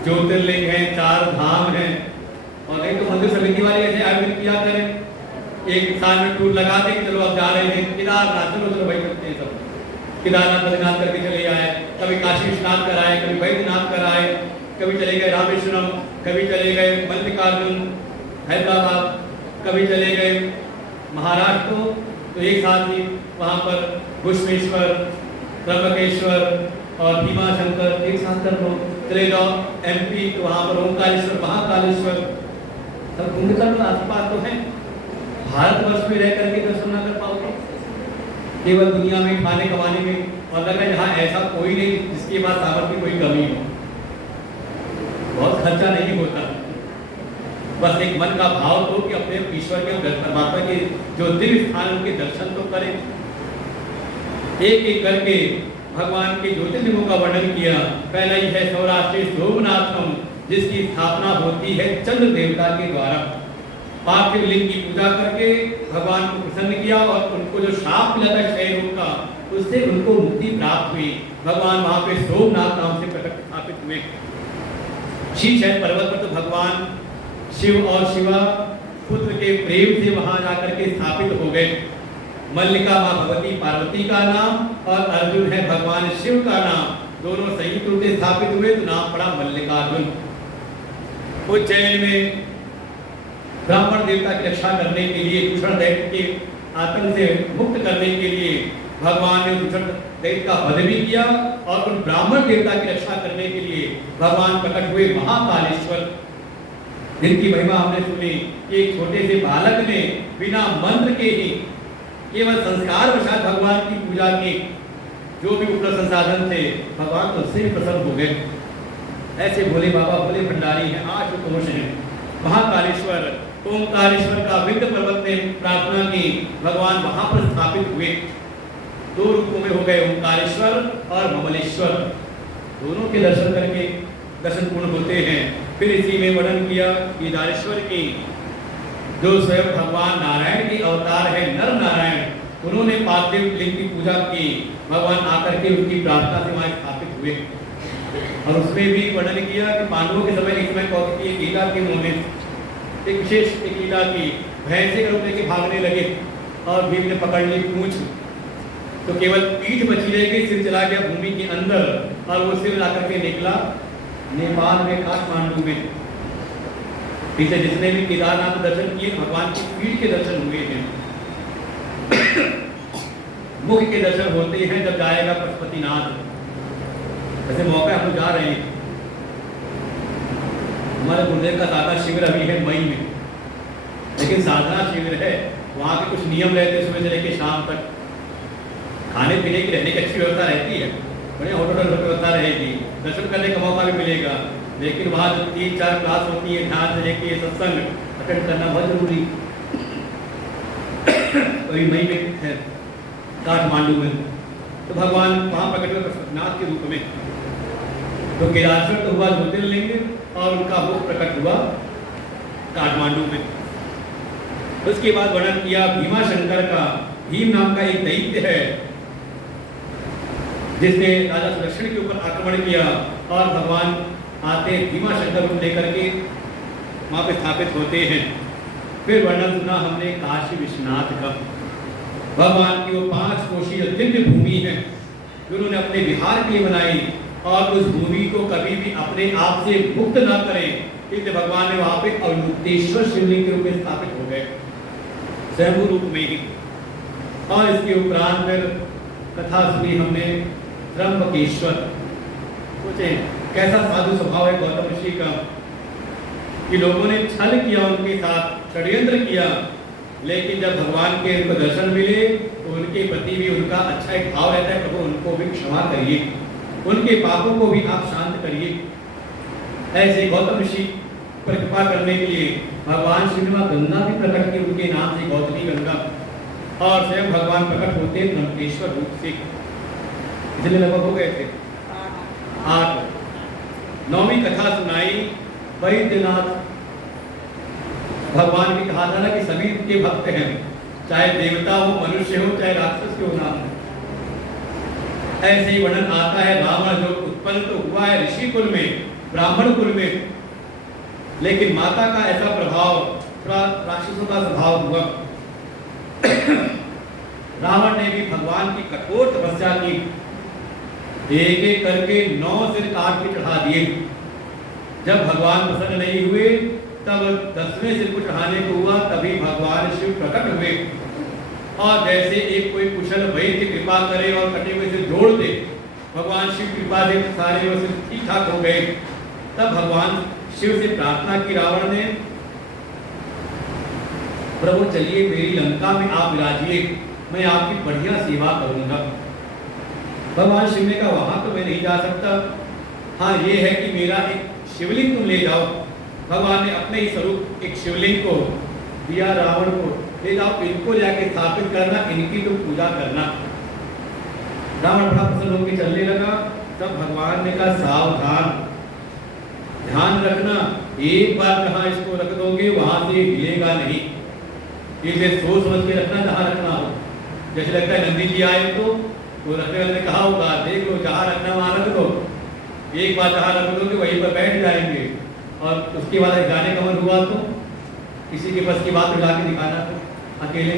ज्योतिर्लिंग हैं, 4 धाम हैं, और नहीं तो मंदिर समिति वाले ऐसे आयोजन किया करें, एक साल में टूर लगा दे, चलो अब जा रहे हैं केदारनाथ, चलो चलो भाई करते हैं सब, केदारनाथ बद्रीनाथ करके चले आए, कभी काशी विश्वनाथ कराए, कभी बैद्यनाथ कराए, कभी चले गए रामेश्वरम, कभी चले गए मल्लिकार्जुन हैदराबाद, कभी चले गए महाराष्ट्र, तो एक साथ ही वहाँ पर घुश्मेश्वर, त्र्यंबकेश्वर और भीमाशंकर एक साथ कर लो। चले जाओ MP, तो वहाँ पर ओंकारेश्वर, महाकालेश्वर, सब घूम कर लो, आसपास तो है। भारतवर्ष में रह करके दर्शन न कर पाओगे, केवल दुनिया में खाने कमाने में, और लगा यहाँ ऐसा कोई नहीं जिसके पास सामर्थ्य की कोई कमी हो, बहुत खर्चा नहीं होता, बस एक मन का भाव तो कि अपने ईश्वर के, परमात्मा के जो दिव्य स्थान उनके दर्शन तो करें। एक एक करके भगवान के ज्योतिर्लिंगों का वर्णन किया। पहला ही है सौराष्ट्र सोमनाथम, जिसकी स्थापना होती है चंद्र देवता के द्वारा। पार्थिव लिंग की पूजा करके भगवान को प्रसन्न किया, और उनको जो शाप मिला था क्षय रोग का, उससे उनको मुक्ति प्राप्त हुई। भगवान वहां पे सोमनाथ नाम से प्रकट स्थापित हुए। शीशैल पर्वत पर तो भगवान शिव और शिवा पुत्र के प्रेम से वहां जाकर के स्थापित हो गए। मल्लिका माँ भगवती पार्वती का नाम, और अर्जुन है भगवान शिव का नाम, दोनों संयुक्त रूप से स्थापित हुए, तो नाम पड़ा मल्लिकार्जुन। उज्जैन में ब्राह्मण देवता की रक्षा करने के लिए, दूषण दैत्य के आतंक से मुक्त करने के लिए भगवान ने दूषण दैत्य का वध भी किया, और उन ब्राह्मण देवता की रक्षा करने के लिए भगवान प्रकट हुए महाकालेश्वर, जिनकी महिमा हमने सुनी। एक छोटे से बालक ने बिना मंत्र के ही, केवल संस्कार वशात भगवान की पूजा की, जो भी उपलब्ध संसाधन थे, भगवान तो उससे भी प्रसन्न हो गए। ऐसे भोले बाबा, भोले भंडारी हैं, आशुतोष हैं। महाकालेश्वर, ओंकारेश्वर का विंध्य पर्वत में प्रार्थना की, भगवान वहां पर स्थापित हुए। 2 रूपों में हो गए, ओंकारेश्वर और ममलेश्वर, दोनों के दर्शन करके दर्शन पूर्ण होते हैं। फिर इसी में वर्णन किया केदारेश्वर की, जो स्वयं भगवान नारायण के अवतार है, नर नारायण, उन्होंने पार्थिव लिंग की पूजा की, भगवान आकर के उनकी प्रार्थना से वहां स्थापित हुए। और उसमें भी वर्णन किया कि पांडवों के समय एक समय कौरव की लीला के मुँह में एक विशेष एक लीला की, भैंसे का रूप लेके भागने लगे, और भीम ने पकड़ ली पूंछ, तो केवल पीठ बची रह गई, सिर चला गया भूमि के अंदर, और वो सिर लाकर के निकला नेपाल में, काठमांडू में। पीछे जिसने भी केदारनाथ दर्शन किए, भगवान की पीठ के दर्शन हुए हैं। मुख के दर्शन होते हैं जब जाएगा पशुपतिनाथ। वैसे मौका हम लोग जा रहे हैं, हमारे गुरुदेव का साधना शिविर अभी है मई में, लेकिन साधना शिविर है, वहाँ के कुछ नियम रहते हैं, सुबह से लेकर शाम तक खाने पीने की, रहने की अच्छी व्यवस्था रहती है, बढ़िया होटल व्यवस्था रहेगी, दर्शन करने का मौका भी मिलेगा। लेकिन वहाँ जो 3-4 क्लास होती है, ध्यान से लेके सत्संग अटेंड करना बहुत जरूरी। अभी मई में है काठमांडू में, तो भगवान वहाँ प्रकट हुए पशुपतिनाथ के रूप में। तो केदारेश्वर तो हुआ ज्योतिर्लिंग और उनका मुख प्रकट हुआ काठमांडू में। उसके बाद वर्णन किया भीमा शंकर का। भीम नाम का एक दैत्य है जिसने राजा सुदर्शन के ऊपर आक्रमण किया और भगवान आते भीमा शंकर रूप लेकर के वहाँ पे स्थापित होते हैं। फिर वर्णन सुना हमने काशी विश्वनाथ का। भगवान की वो 5 कोशी दिव्य भूमि है जो उन्होंने अपने विहार के लिए बनाई और उस भूमि को कभी भी अपने आप से मुक्त न करें, इसलिए भगवान ने वहाँ पे अवमुक्तेश्वर शिवलिंग के रूप में स्थापित हो गए स्वयं रूप में ही। और इसके उपरांत फिर कथा सुनी हमने त्र्यंबकेश्वर। सोचे कैसा साधु स्वभाव है गौतम ऋषि का कि लोगों ने छल किया, उनके साथ षड्यंत्र किया, लेकिन जब भगवान के उनको दर्शन मिले तो उनके प्रति भी उनका अच्छा एक भाव रहता है, प्रभु उनको भी क्षमा करिए, उनके पापों को भी आप शांत करिए। ऐसे गौतम ऋषि पर कृपा करने के लिए भगवान श्री मां गंगा भी प्रकट की उनके नाम से गौतमी गंगा, और स्वयं भगवान प्रकट होते त्र्यंबकेश्वर रूप से। इसलिए लगभग हो गए थे 8। 9वीं कथा सुनाई वैद्यनाथ। भगवान की कहा था ना कि सभी के भक्त हैं, चाहे देवता हो, मनुष्य हो, चाहे राक्षस क्यों ना हो। ऐसे ही वर्णन आता है रावण जो उत्पन्न तो हुआ है ऋषि कुल में, ब्राह्मण कुल में, लेकिन माता का ऐसा प्रभाव, थोड़ा राक्षसों का स्वभाव हुआ। रावण ने भी भगवान की कठोर तपस्या की, एक एक करके 9 सिर काट के चढ़ा दिए। जब भगवान प्रसन्न नहीं हुए तब 10वें सिर को चढ़ाने को हुआ, तभी भगवान शिव प्रकट हुए और जैसे एक कोई कुशल वैद्य कृपा करे और कटे हुए से जोड़ दे, भगवान शिव कृपा से सारे वो सिर ठीक ठाक हो गए। तब भगवान शिव से प्रार्थना की रावण ने, प्रभु चलिए मेरी लंका में आप विराजिए, मैं आपकी बढ़िया सेवा करूंगा। भगवान शिव ने कहा वहां तो मैं नहीं जा सकता, हाँ ये है कि मेरा एक शिवलिंग तुम ले जाओ। भगवान ने अपने ही स्वरूप एक शिवलिंग को दिया रावण को, ले जाओ इनको जाके स्थापित करना, इनकी तुम पूजा करना। रावण बड़ा प्रसन्न होकर चलने लगा। तब भगवान ने कहा सावधान, ध्यान रखना, एक बार जहां इसको रख दोगे वहां से हिलेगा नहीं, इसे सोच समझ के रखना जहां रखना हो। जैसे लगता है नंदी जी आए तो वो रखने वाले ने कहा होगा देख लो जहां रखना वहां रख दो, एक बार जहां रख दोगे वहीं पर बैठ जाएंगे, और उसके बाद जाने का मन हुआ तो किसी के बस की बात हिला के दिखाना तो अकेले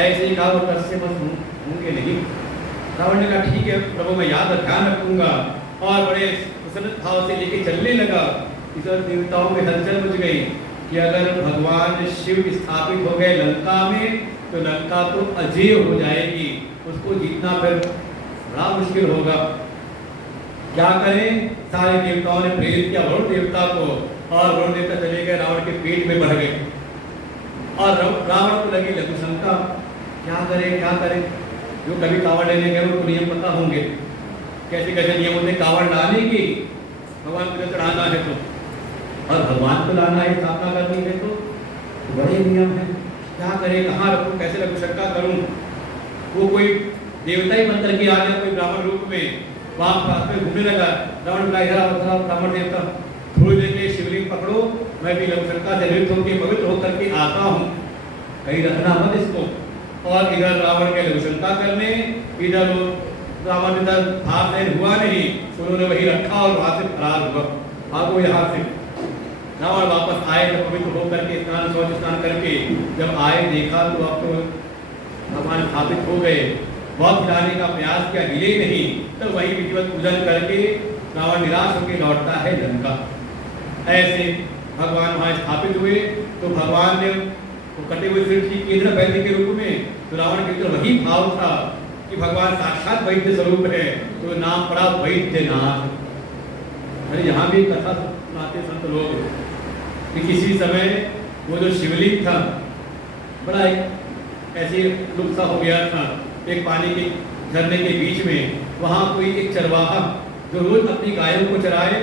ऐसे ही कहा वो तस से बस होंगे नहीं। रावण ने कहा ठीक है प्रभु मैं याद ध्यान रखूंगा, और बड़े प्रसन्न भाव से लेके चलने लगा। इधर देवताओं में हलचल मच गई कि अगर भगवान शिव स्थापित हो गए लंका में तो लंका तो अजेय हो जाएगी, उसको जीतना फिर बड़ा मुश्किल होगा। क्या करें, सारे देवताओं ने प्रेरित किया वरुण देवता को, और वरुण देवता चले गए रावण के पेट में बढ़ गए, और रावण को लगी लघु शंका, क्या करें। जो कभी कावड़ लेने गए उनको नियम पता होंगे, कैसे कैसे नियम होते कावड़ लाने की, भगवान को चढ़ाना है तो, और भगवान को लाना है, स्थापना करनी है तो बड़े नियम है। क्या करें, कहाँ रखूं, कैसे लघु शंका करूं। वो कोई देवता ही मंत्र के आ गया कोई ब्राह्मण रूप में, वहां पास में घूमने लगा। रावण का इधर ब्राह्मण देवता थोड़ी देर के शिवलिंग पकड़ो, मैं भी लघु शंका से निवृत्त होकर पवित्र होकर के आता हूँ, कहीं रखना मत इसको। और इधर रावण के लघु शंका करने, इधर रावण इधर भाग हुआ नहीं, उन्होंने वही रखा और वहां से फरार हुआ, भागो यहाँ से। रावण वापस आए जब पवित्र होकर के स्नान करके जब आए देखा तो अब तो भगवान स्थापित हो गए। बहुत हिलाने का प्रयास किया, हिले नहीं, तो वही विधिवत पूजन करके रावण निराश होकर लौटता है लंका। ऐसे भगवान वहां स्थापित हुए तो भगवान ने वो कटे हुए सिर की केंद्र वैद्य के रूप में, तो रावण के अंदर वही भाव था कि भगवान साक्षात वैद्य स्वरूप है, तो नाम पड़ा वैद्यनाथ। अरे यहाँ भी कथा सुनाते संत लोग कि किसी समय वो जो शिवलिंग था बड़ा एक ऐसे लुप्त हो गया था, एक पानी के झरने के बीच में, वहाँ कोई एक चरवाहा जो रोज अपनी गायों को चराए,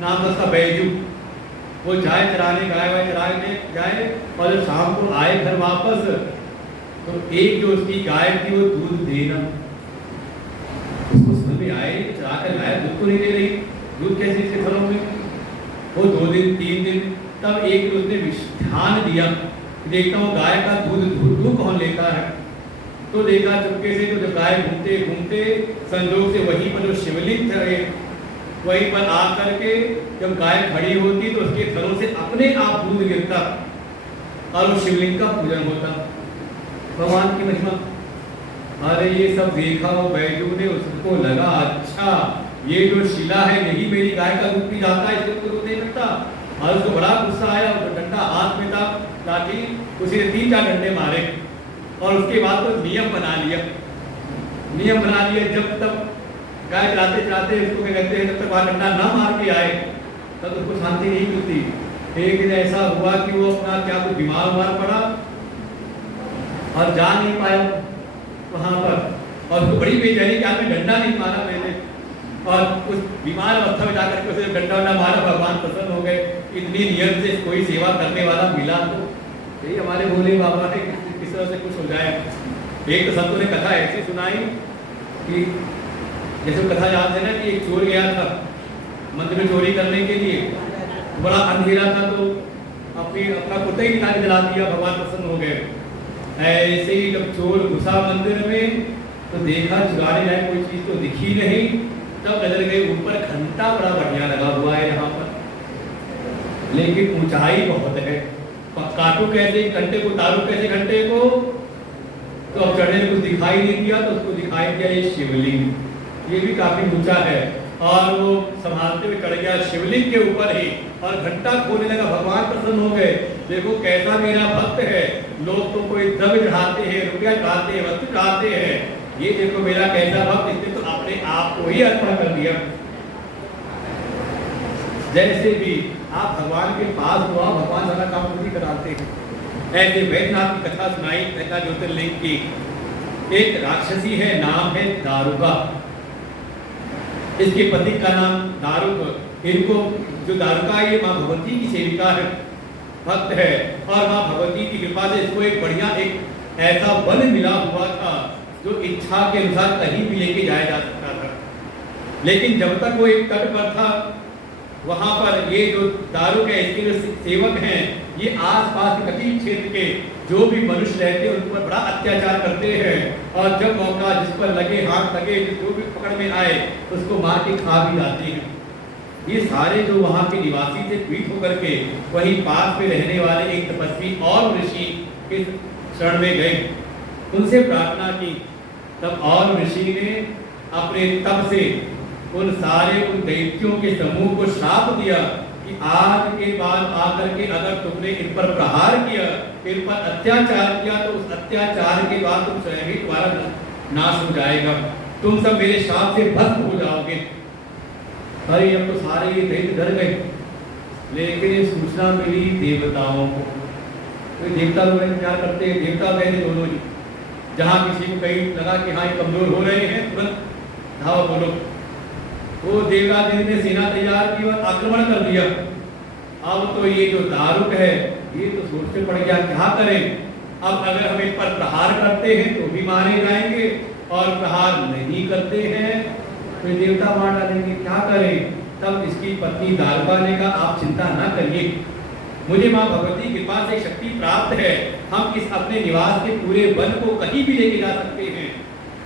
नाम था उसका बैजू, वो जाए चराने गाय चराने जाए, और जब शाम को आए घर वापस तो एक जो उसकी गाय थी वो दूध देना, उसको समझ में आए चरा कर गाय दूध तो नहीं दे रही, दूध कैसे इसके थनों में। वो 2 दिन 3 दिन, तब एक दिन उसने ध्यान दिया, देखता हूँ गाय का दूध कौन लेता है। तो देखा चुपके से, तो जब गाय घूमते घूमते संजोग से वहीं पर जो शिवलिंग थे वहीं पर आकर के जब गाय खड़ी होती तो उसके थनों से अपने आप दूध गिरता और उस शिवलिंग का पूजन होता। भगवान की महिमा। अरे ये सब देखा वो बैजू ने, उसको लगा अच्छा ये जो शिला है यही मेरी गाय का दूध पी जाता है, इसको दूध नहीं मिलता। और उसको बड़ा गुस्सा आया, और डंडा हाथ में था लाठी, उसी ने 3-4 डंडे मारे और उसके बाद तो नियम बना लिया। जब तक गाय चलाते चलाते उसको क्या कहते हैं, जब तक वहाँ डंडा ना मार के आए तब उसको शांति नहीं मिलती। एक दिन ऐसा हुआ कि वो अपना क्या कुछ बीमार पड़ा और जा नहीं पाया वहाँ पर, और उसको बड़ी बेचैनी कि आपने डंडा नहीं मारा मैंने। और उस बीमार अवस्था में जाकर के उसे डंडा मारा, भगवान प्रसन्न हो गए। इतनी नियम से कोई सेवा करने वाला मिला तो यही हमारे भोले बाबा है, किस तरह से खुश हो जाए। एक तो संतों ने कथा ऐसी सुनाई कि जैसे कथा याद है ना कि एक चोर गया था मंदिर में चोरी करने के लिए, बड़ा अंधेरा था तो अपना कुत्ता ही निकाल के जला दिया, भगवान प्रसन्न हो गए। ऐसे ही जब चोर घुसा मंदिर में तो देखा चुराने जाए कोई चीज तो दिखी नहीं, तब नजर गई ऊपर घंटा बड़ा बढ़िया लगा हुआ है यहाँ पर, लेकिन ऊंचाई बहुत है। काटू कैसे घंटे को, तारू कैसे घंटे को, तो अब चढ़ने में कुछ दिखाई नहीं दिया तो उसको दिखाई दिया ये शिवलिंग, ये भी काफी ऊंचा है। और वो संभालते हुए चढ़ गया शिवलिंग के ऊपर ही और घंटा खोलने लगा। भगवान प्रसन्न हो गए, देखो कैसा मेरा भक्त है, लोग तो कोई द्रव्य चढ़ाते हैं, रुपया चढ़ाते हैं, वस्तु चढ़ाते हैं, ये देखो मेरा कैसा भक्त, इसने तो अपने आप को ही अर्पण कर दिया। जैसे भी आप भगवान के पास हुआ, भगवान सारा काम पूरी कराते हैं। ऐसे वैद्यनाथ की कथा सुनाई, ऐसा ज्योतिर्लिंग की। एक राक्षसी है, नाम है दारुका, इसके पति का नाम दारुक। इनको जो दारुका है ये माँ भगवती की सेविका है, भक्त है, और माँ भगवती की कृपा से इसको एक बढ़िया एक ऐसा वन मिला हुआ था जो इच्छा के अनुसार कहीं भी लेके जाया जा सकता था। लेकिन जब तक वो एक तट पर था, वहां पर ये जो दारुक है, इसके जो सेवक हैं, ये आसपास के तटीय क्षेत्र के जो भी मनुष्य रहते हैं उन पर बड़ा अत्याचार करते हैं, और जब मौका जिस पर लगे, हाथ लगे, जो भी पकड़ में आए उसको मार के खा भी जाते हैं। ये सारे जो वहाँ के निवासी थे पीड़ित होकर के वहीं पास में रहने वाले एक तपस्वी और ऋषि के शरण में गए, उनसे प्रार्थना की। तब और ऋषि ने अपने तप से उन दैत्यों के समूह को श्राप दिया कि आज के बाद आकर के अगर तुमने इन पर प्रहार किया, इन पर अत्याचार किया, तो उस अत्याचार के बाद तुम स्वयं ही तुम्हारा नाश हो जाएगा, तुम सब मेरे श्राप से भस्म हो जाओगे। अरे अब तो सारे ये दैत्य डर गए, लेकिन सूचना मिली देवताओं को। तो देवता लोग इंतजार करते हैं, देवता दैत्य दोनों ही। जहाँ किसी को कहीं लगा कि हाँ ये कमजोर हो रहे हैं, तुरंत धावा बोलो। वो देवराज ने सेना तैयार की और आक्रमण कर दिया। अब तो ये जो दारुक है ये तो सोचते पड़ गया क्या करें, अब अगर हम इन पर प्रहार करते हैं तो भी मारे जाएंगे, और प्रहार नहीं करते हैं तो देवता मार डालेंगे, क्या करें। तब इसकी पत्नी दारुका ने कहा आप चिंता ना करिए, मुझे माँ भगवती की कृपा से शक्ति प्राप्त है, हम इस अपने निवास के पूरे वन को कहीं भी लेके जा सकते हैं।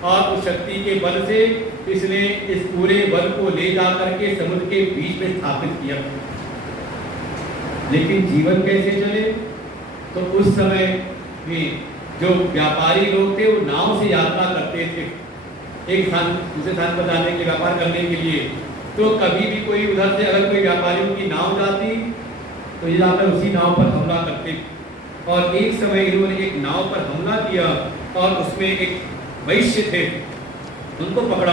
और उस शक्ति के बल से इसने इस पूरे वन को ले जाकर के समुद्र के बीच में स्थापित किया। लेकिन जीवन कैसे चले, तो उस समय में जो व्यापारी लोग थे वो नाव से यात्रा करते थे एक स्थान दूसरे स्थान पर जाने के लिए, व्यापार करने के लिए। तो कभी भी कोई उधर से अगर कोई व्यापारियों की नाव जाती तो ये जाकर उसी नाव पर हमला करते। और एक समय इन्होंने एक नाव पर हमला किया और उसमें एक वैश्य थे, उनको पकड़ा।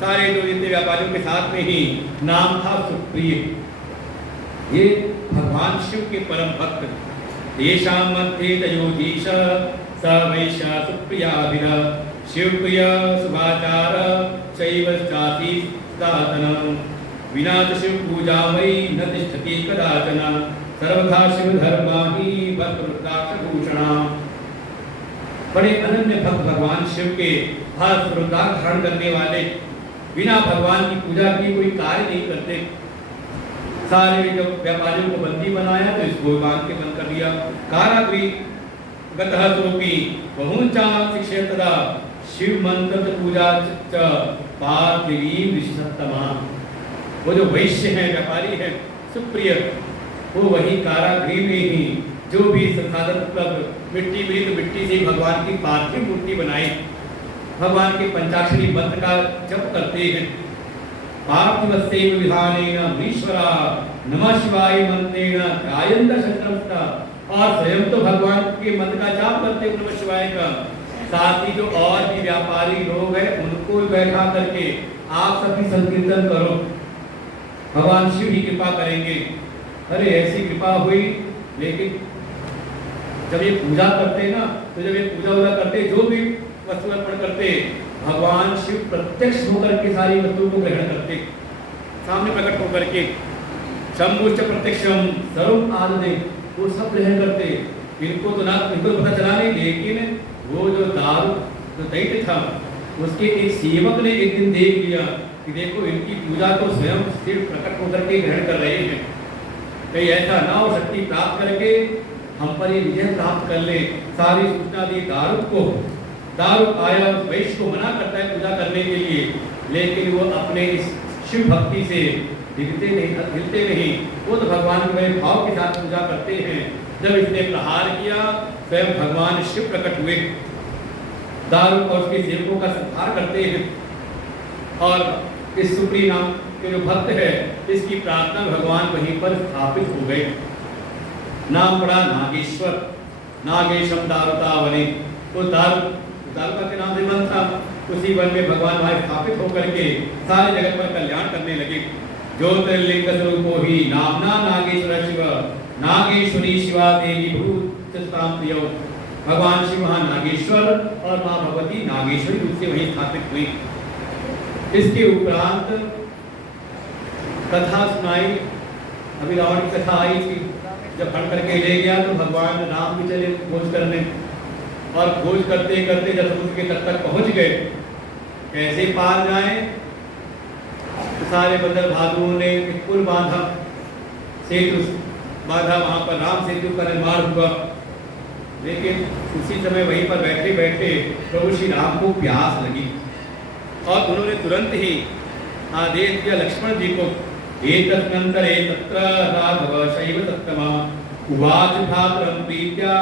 सारे जो जितने व्यापारियों के साथ में ही, नाम था सुप्रिय। ये भगवान शिव के परम भक्त। येषां मध्ये तयोधीश स वैश्य सुप्रियाभिर शिवप्रिय शुभाचार शैवश्चाति सनातन विनाश शिव पूजा मयि न तिष्ठति कदाचन सर्वथा शिव धर्मा ही भक्त भूषणा। बड़े अनन्य भक्त भगवान शिव के हर रुद्राक्ष धारण करने वाले बिना भगवान की पूजा की कोई कार्य नहीं करते। सारे जब व्यापारियों को बंदी बनाया तो इसको बांध के बंद कर दिया। कारागृह गतः सोपि बहुंचा शिक्षेतदा शिव मंत्र पूजा च पार्थिवी विशेषतमा। वो जो वैश्य है, व्यापारी है, सुप्रिय, वो वही कारागृह में ही जो भी संसाधन उपलब्ध मिट्टी मिली तो मिट्टी से भगवान की पार्थिव मूर्ति बनाई, भगवान के पंचाक्षरी मंत्र का जप करते हैं। पार्थिवस्यैव विधानेन ईश्वरा नमः शिवाय मंत्रेण त्रायन्त शस्त्रस्ता, और स्वयं तो भगवान के मंत्र का जाप करते हैं नमः शिवाय का, साथ ही जो और भी व्यापारी लोग हैं उनको बैठा करके आप सभी संकीर्तन करो, भगवान शिव ही कृपा करेंगे। अरे ऐसी कृपा हुई, लेकिन जब ये पूजा करते ना, तो जब ये पूजा करते, जो भी वस्तु अर्पण करते, भगवान शिव प्रत्यक्ष होकर के सारी वस्तुओं को ग्रहण करते, सामने प्रकट होकर के। शंभुश्च प्रत्यक्षम सर्व आददे, वो सब ग्रहण करते। इनको तो ना, इनको तो पता चला नहीं, लेकिन वो जो दारू जो दैत्य था उसके एक सेवक ने एक दिन देख लिया कि देखो इनकी पूजा तो स्वयं शिव प्रकट होकर के ग्रहण कर रहे हैं, कहीं ऐसा ना हो शक्ति प्राप्त करके हम पर ये विजय प्राप्त कर ले। सारी सूचना दी दारू को। दारू आया, उस वैश्य को मना करता है पूजा करने के लिए, लेकिन वो अपने इस शिव भक्ति से हिलते नहीं। वो तो भगवान के भाव के साथ पूजा करते हैं। जब इसने प्रहार किया, स्वयं भगवान शिव प्रकट हुए, दारू और उसके सेवकों का संहार करते हैं, और इस सुप्री नाम के जो भक्त है, इसकी प्रार्थना भगवान वहीं पर स्थापित हो गए। नाम पड़ा नागेश्वर, नागेशम दारुतावने। तो दारुका के नाम से वन था, उसी वन में भगवान वहां स्थापित होकर के सारे जगत पर कल्याण करने लगे। ज्योतिर्लिंग स्वरूपो ही नामना नागेश्वर शिव, नागेश्वरी शिवा देवी भूतस्ताम प्रियो। भगवान शिव वहां नागेश्वर और मां भगवती नागेश्वरी रूप से वहीं स्थापित हुई। इसके उपरांत कथा सुनाई, अभी रावण की कथा आई थी, जब फड़ करके ले गया तो भगवान राम भी चले खोज करने, और खोज करते करते जब समुद्र के तट तक पहुंच गए, कैसे पार जाएं, तो सारे बंदर भालुओं ने एक पुल बांधा, सेतु बांधा, वहां पर राम सेतु का निर्माण हुआ। लेकिन उसी समय वहीं पर बैठे बैठे प्रभु श्री राम को प्यास लगी, और उन्होंने तुरंत ही आदेश दिया लक्ष्मण जी को, एतत्नन्तरे तत्र राघव शैव तत्तमा उवाच भ्रातरं प्रीत्या